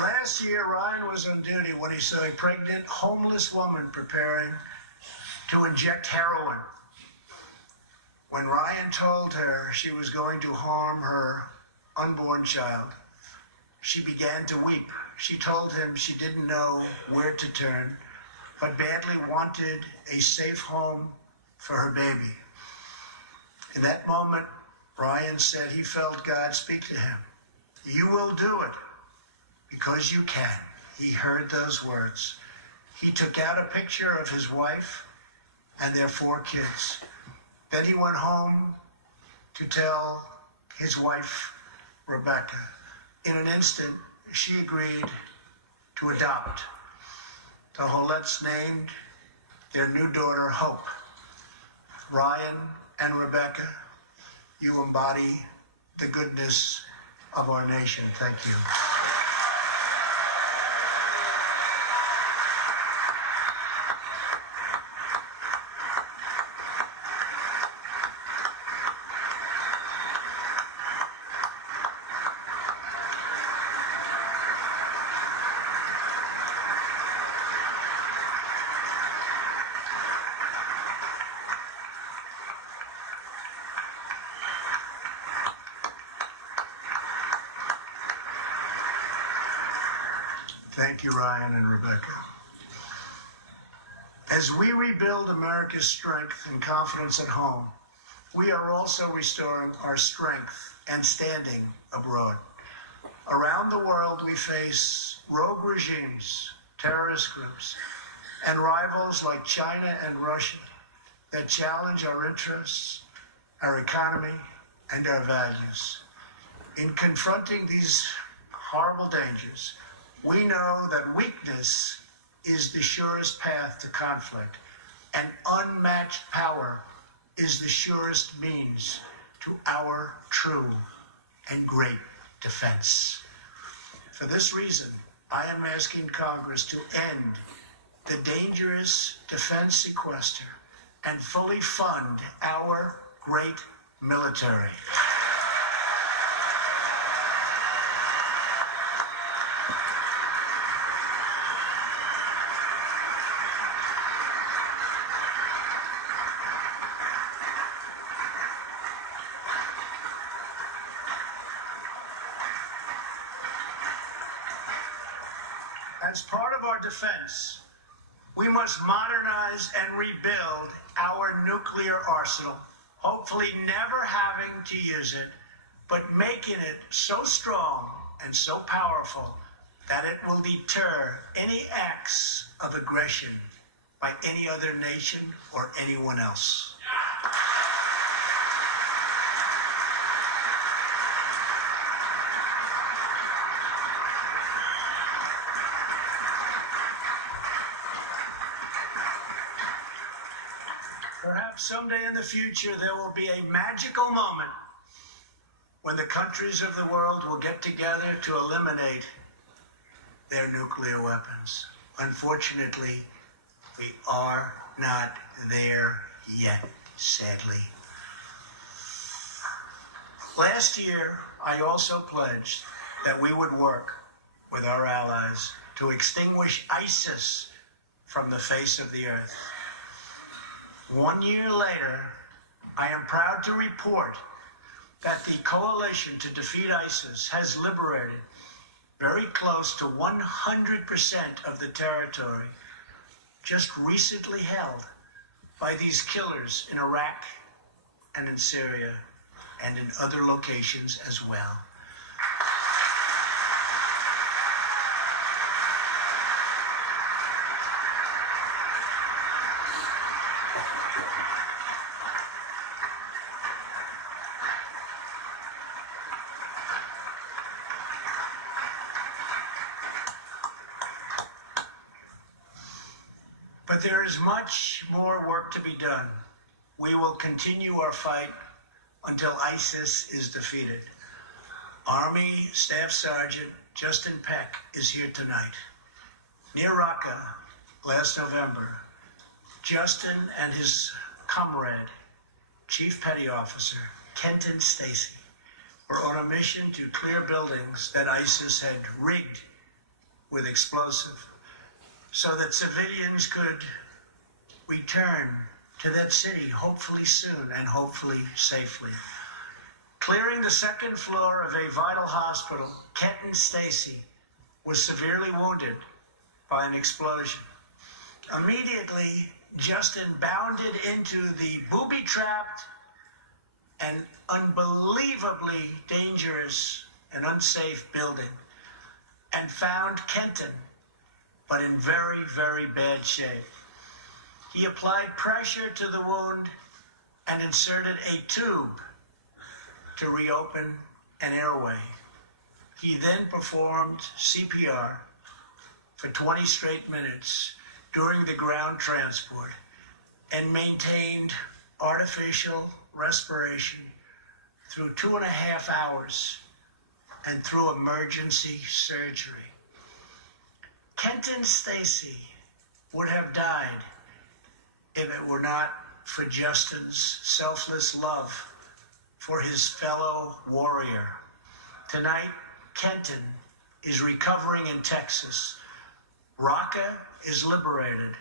Last year, Ryan was on duty when he saw a pregnant, homeless woman preparing to inject heroin. When Ryan told her she was going to harm her unborn child, she began to weep. She told him she didn't know where to turn, but badly wanted a safe home for her baby. In that moment, Ryan said he felt God speak to him. "You will do it. Because you can." He heard those words. He took out a picture of his wife and their 4 kids. Then he went home to tell his wife, Rebecca. In an instant, she agreed to adopt. The Holetz named their new daughter Hope. Ryan and Rebecca, you embody the goodness of our nation. Thank you. Thank you, Ryan and Rebecca. As we rebuild America's strength and confidence at home, we are also restoring our strength and standing abroad. Around the world, we face rogue regimes, terrorist groups, and rivals like China and Russia that challenge our interests, our economy, and our values. In confronting these horrible dangers, we know that weakness is the surest path to conflict, and unmatched power is the surest means to our true and great defense. For this reason, I am asking Congress to end the dangerous defense sequester and fully fund our great military. As part of our defense, we must modernize and rebuild our nuclear arsenal, hopefully never having to use it, but making it so strong and so powerful that it will deter any acts of aggression by any other nation or anyone else. Perhaps someday in the future there will be a magical moment when the countries of the world will get together to eliminate their nuclear weapons. Unfortunately, we are not there yet, sadly. Last year, I also pledged that we would work with our allies to extinguish ISIS from the face of the earth. 1 year later, I am proud to report that the coalition to defeat ISIS has liberated very close to 100% of the territory just recently held by these killers in Iraq and in Syria and in other locations as well. But there is much more work to be done. We will continue our fight until ISIS is defeated. Army Staff Sergeant Justin Peck is here tonight. Near Raqqa, last November, Justin and his comrade, Chief Petty Officer Kenton Stacy, were on a mission to clear buildings that ISIS had rigged with explosive, so that civilians could return to that city hopefully soon and hopefully safely. Clearing the second floor of a vital hospital, Kenton Stacy was severely wounded by an explosion. Immediately, Justin bounded into the booby-trapped and unbelievably dangerous and unsafe building and found Kenton, but in very, very bad shape. He applied pressure to the wound and inserted a tube to reopen an airway. He then performed CPR for 20 straight minutes during the ground transport and maintained artificial respiration through 2.5 hours and through emergency surgery. Kenton Stacy would have died if it were not for Justin's selfless love for his fellow warrior. Tonight, Kenton is recovering in Texas. Raqqa is liberated,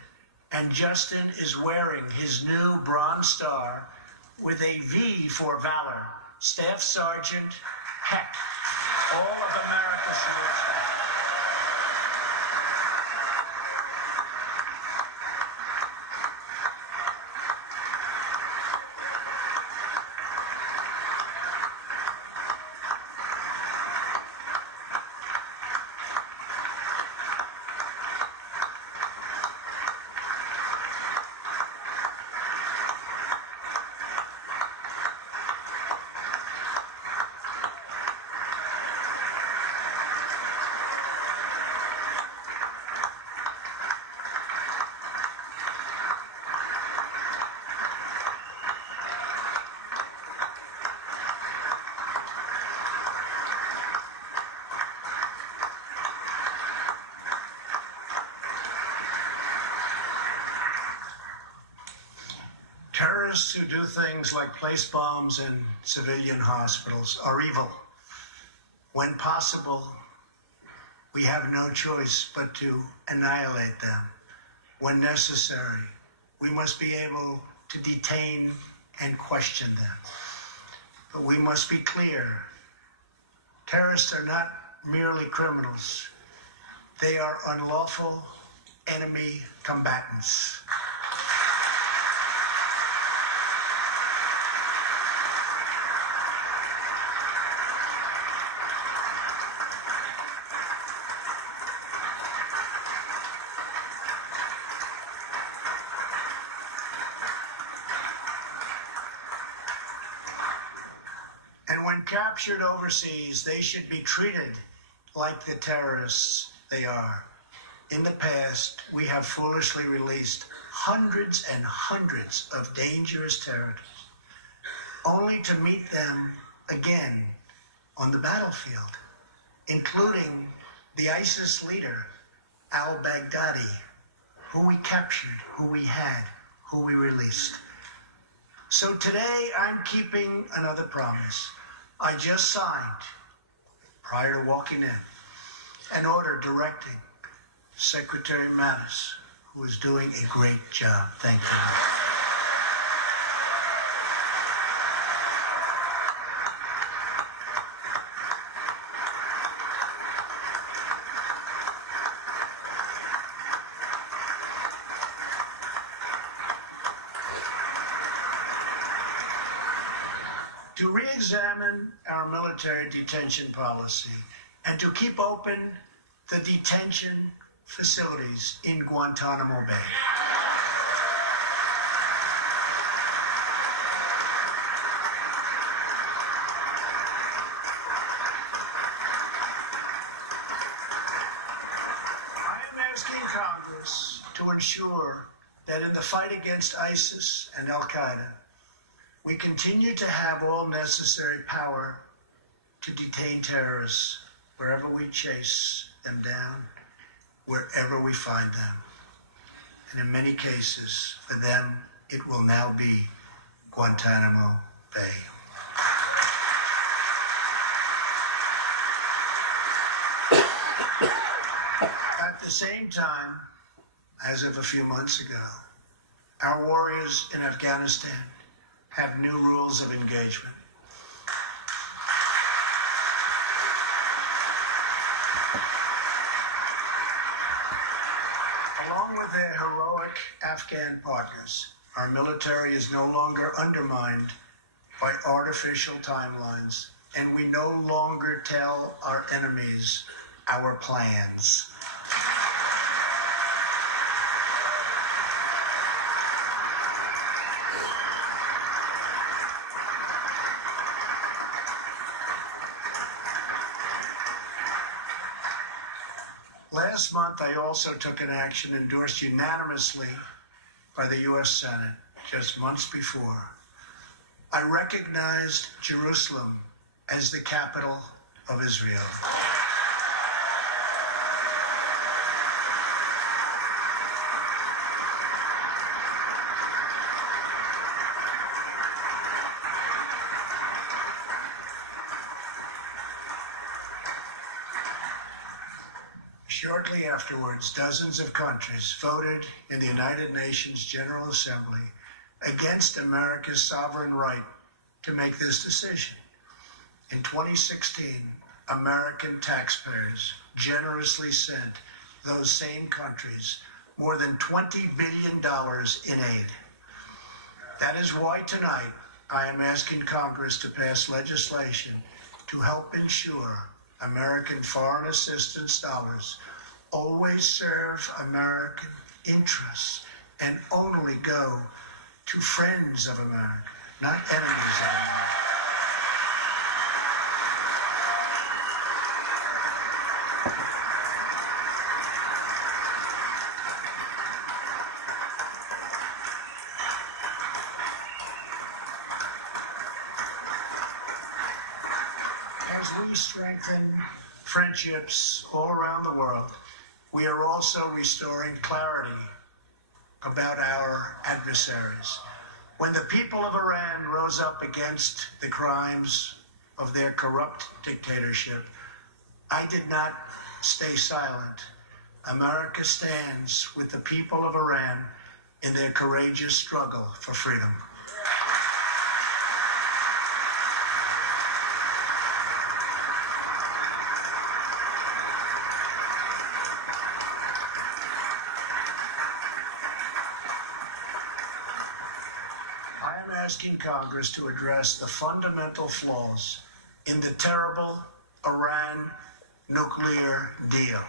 and Justin is wearing his new Bronze Star with a V for Valor. Staff Sergeant Peck. All of America salutes that. Terrorists who do things like place bombs in civilian hospitals are evil. When possible, we have no choice but to annihilate them. When necessary, we must be able to detain and question them. But we must be clear. Terrorists are not merely criminals. They are unlawful enemy combatants. And when captured overseas, they should be treated like the terrorists they are. In the past, we have foolishly released hundreds and hundreds of dangerous terrorists, only to meet them again on the battlefield, including the ISIS leader, al-Baghdadi, who we captured, who we had, who we released. So today, I'm keeping another promise. I just signed, prior to walking in, an order directing Secretary Mattis, who is doing a great job. Thank you. To re-examine our military detention policy and to keep open the detention facilities in Guantanamo Bay. I am asking Congress to ensure that in the fight against ISIS and Al-Qaeda, we continue to have all necessary power to detain terrorists wherever we chase them down, wherever we find them. And in many cases, for them, it will now be Guantanamo Bay. At the same time, as of a few months ago, our warriors in Afghanistan have new rules of engagement. Along with their heroic Afghan partners, our military is no longer undermined by artificial timelines, and we no longer tell our enemies our plans. Last month, I also took an action endorsed unanimously by the U.S. Senate just months before. I recognized Jerusalem as the capital of Israel. Shortly afterwards, dozens of countries voted in the United Nations General Assembly against America's sovereign right to make this decision. In 2016, American taxpayers generously sent those same countries more than $20 billion in aid. That is why tonight I am asking Congress to pass legislation to help ensure American foreign assistance dollars always serve American interests and only go to friends of America, not enemies of America. As we strengthen friendships all around the world, we are also restoring clarity about our adversaries. When the people of Iran rose up against the crimes of their corrupt dictatorship, I did not stay silent. America stands with the people of Iran in their courageous struggle for freedom. I am asking Congress to address the fundamental flaws in the terrible Iran nuclear deal.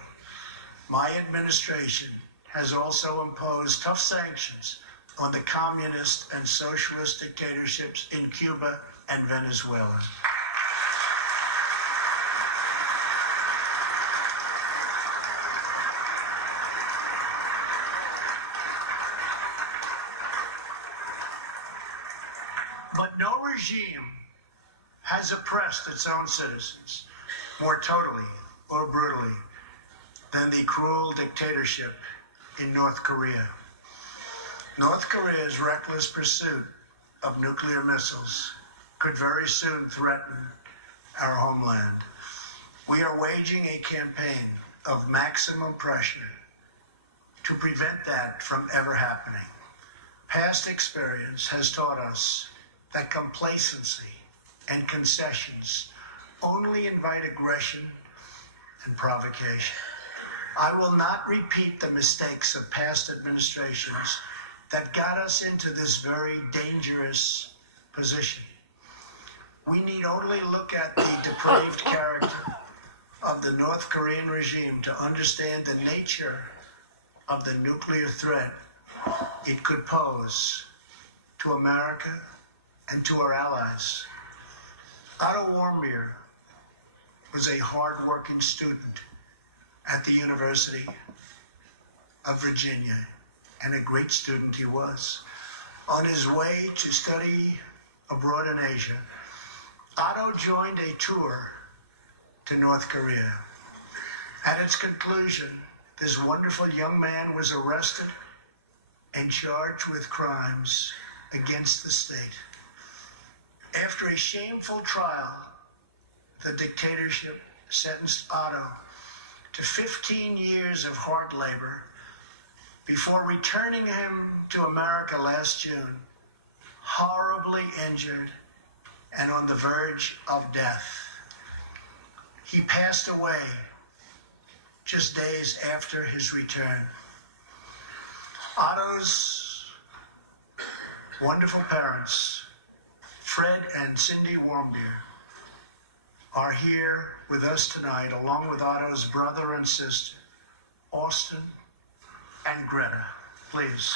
My administration has also imposed tough sanctions on the communist and socialist dictatorships in Cuba and Venezuela. But no regime has oppressed its own citizens more totally or brutally than the cruel dictatorship in North Korea. North Korea's reckless pursuit of nuclear missiles could very soon threaten our homeland. We are waging a campaign of maximum pressure to prevent that from ever happening. Past experience has taught us that complacency and concessions only invite aggression and provocation. I will not repeat the mistakes of past administrations that got us into this very dangerous position. We need only look at the depraved character of the North Korean regime to understand the nature of the nuclear threat it could pose to America and to our allies. Otto Warmbier was a hard-working student at the University of Virginia, and a great student he was. On his way to study abroad in Asia, Otto joined a tour to North Korea. At its conclusion, this wonderful young man was arrested and charged with crimes against the state. After a shameful trial, the dictatorship sentenced Otto to 15 years of hard labor before returning him to America last June, horribly injured and on the verge of death. He passed away just days after his return. Otto's wonderful parents, Fred and Cindy Warmbier, are here with us tonight, along with Otto's brother and sister, Austin and Greta. Please.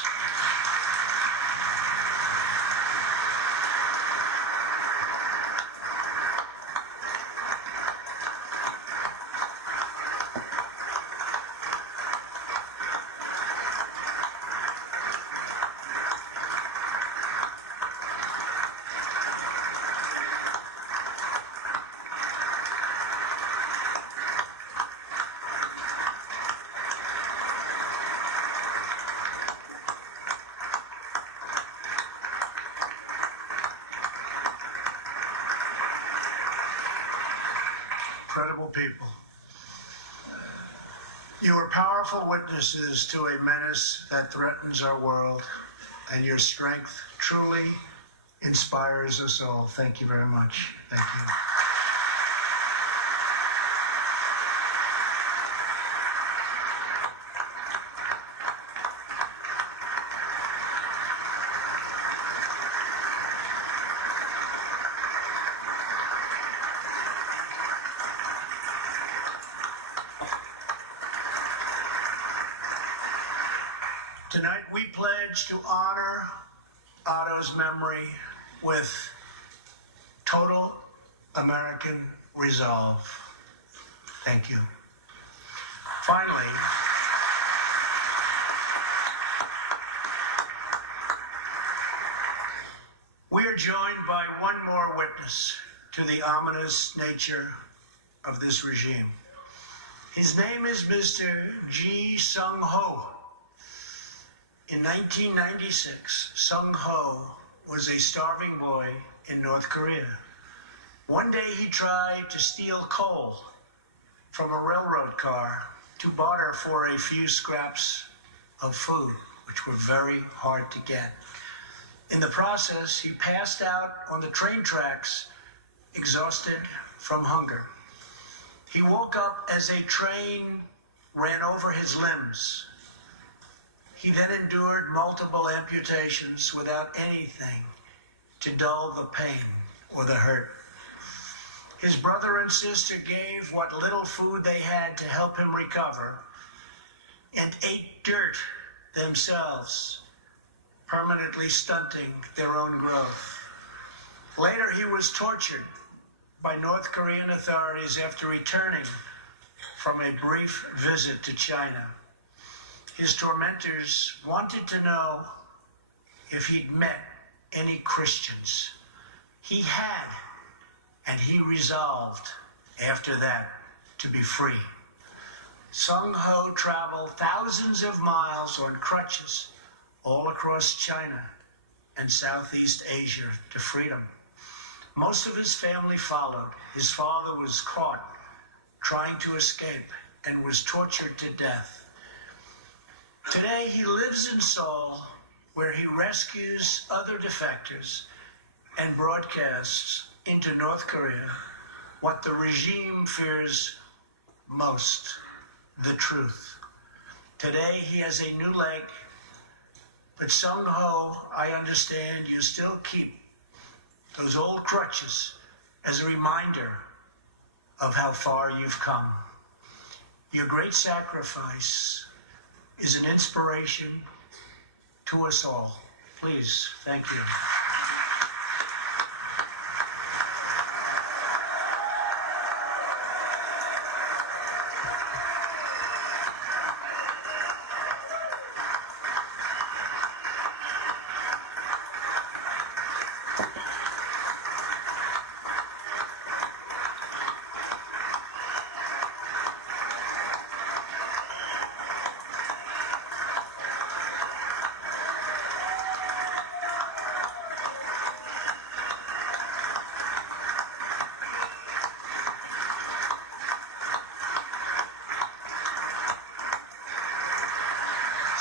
Incredible people. You are powerful witnesses to a menace that threatens our world, and your strength truly inspires us all. Thank you very much. Thank you. Tonight we pledge to honor Otto's memory with total American resolve. Thank you. Finally, we are joined by one more witness to the ominous nature of this regime. His name is Mr. Ji Sung Ho. In 1996, Sung Ho was a starving boy in North Korea. One day he tried to steal coal from a railroad car to barter for a few scraps of food, which were very hard to get. In the process, he passed out on the train tracks, exhausted from hunger. He woke up as a train ran over his limbs. He then endured multiple amputations without anything to dull the pain or the hurt. His brother and sister gave what little food they had to help him recover and ate dirt themselves, permanently stunting their own growth. Later, he was tortured by North Korean authorities after returning from a brief visit to China. His tormentors wanted to know if he'd met any Christians. He had, and he resolved after that to be free. Sung Ho traveled thousands of miles on crutches all across China and Southeast Asia to freedom. Most of his family followed. His father was caught trying to escape and was tortured to death. Today he lives in Seoul, where he rescues other defectors and broadcasts into North Korea what the regime fears most: the truth. Today he has a new leg, but Sung Ho, I understand you still keep those old crutches as a reminder of how far you've come. Your great sacrifice is an inspiration to us all. Please, thank you.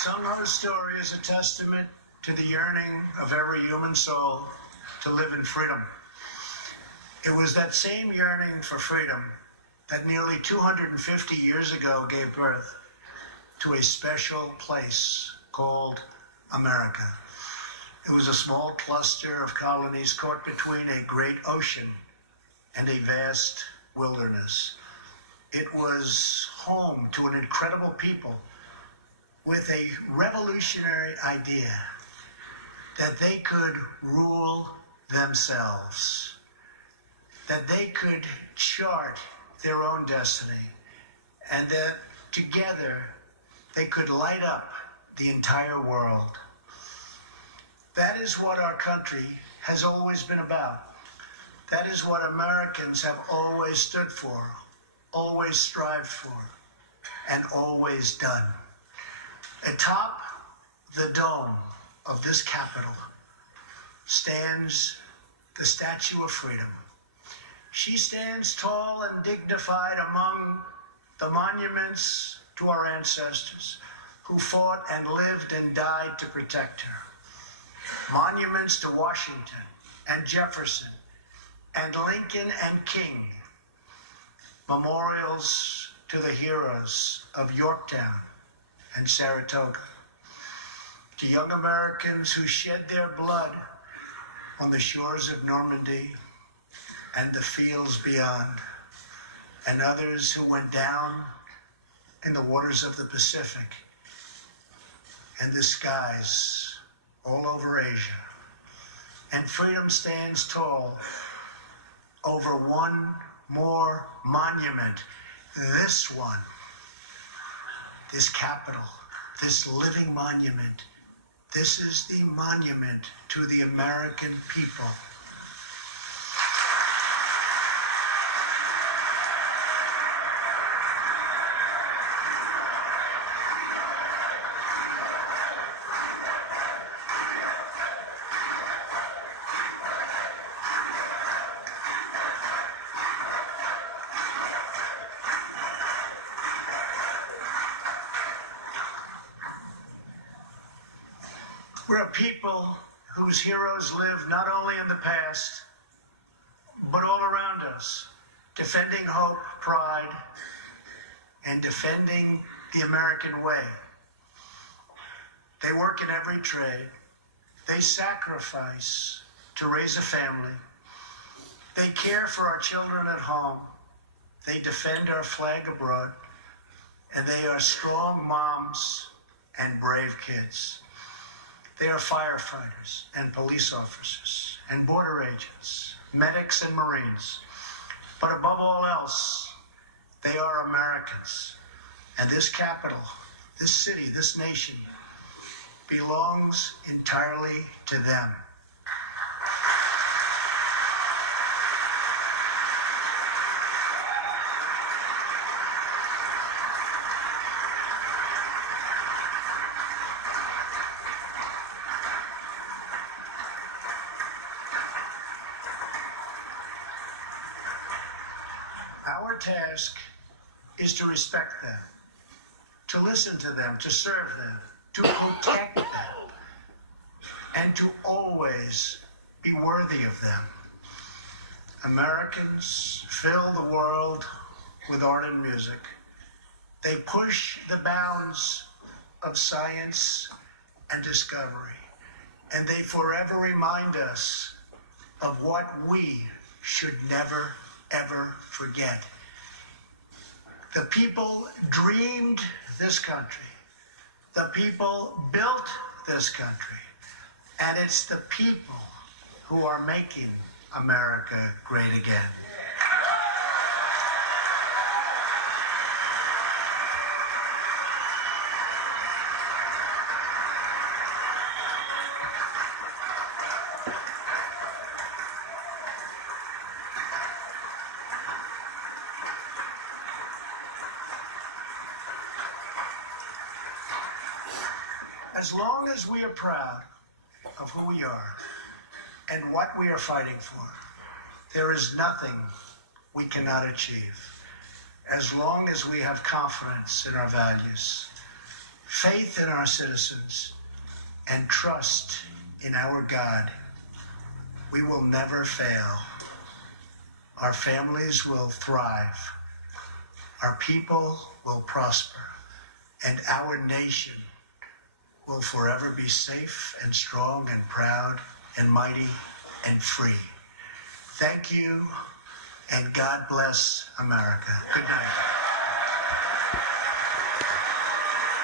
Sung Ho's story is a testament to the yearning of every human soul to live in freedom. It was that same yearning for freedom that nearly 250 years ago gave birth to a special place called America. It was a small cluster of colonies caught between a great ocean and a vast wilderness. It was home to an incredible people with a revolutionary idea that they could rule themselves, that they could chart their own destiny, and that together they could light up the entire world. That is what our country has always been about. That is what Americans have always stood for, always strived for, and always done. Atop the dome of this Capitol stands the Statue of Freedom. She stands tall and dignified among the monuments to our ancestors who fought and lived and died to protect her. Monuments to Washington and Jefferson and Lincoln and King. Memorials to the heroes of Yorktown and Saratoga, to young Americans who shed their blood on the shores of Normandy and the fields beyond, and others who went down in the waters of the Pacific and the skies all over Asia. And freedom stands tall over one more monument, this one. This Capitol, this living monument, this is the monument to the American people. We're a people whose heroes live not only in the past, but all around us, defending hope, pride, and defending the American way. They work in every trade. They sacrifice to raise a family. They care for our children at home. They defend our flag abroad. And they are strong moms and brave kids. They are firefighters and police officers and border agents, medics and Marines. But above all else, they are Americans. And this capital, this city, this nation belongs entirely to them. Our task is to respect them, to listen to them, to serve them, to protect them, and to always be worthy of them. Americans fill the world with art and music. They push the bounds of science and discovery, and they forever remind us of what we should never, ever forget. The people dreamed this country. The people built this country. And it's the people who are making America great again. As long as we are proud of who we are and what we are fighting for, there is nothing we cannot achieve. As long as we have confidence in our values, faith in our citizens, and trust in our God, we will never fail. Our families will thrive. Our people will prosper. And our nation will forever be safe and strong and proud and mighty and free. Thank you, and God bless America. Good night.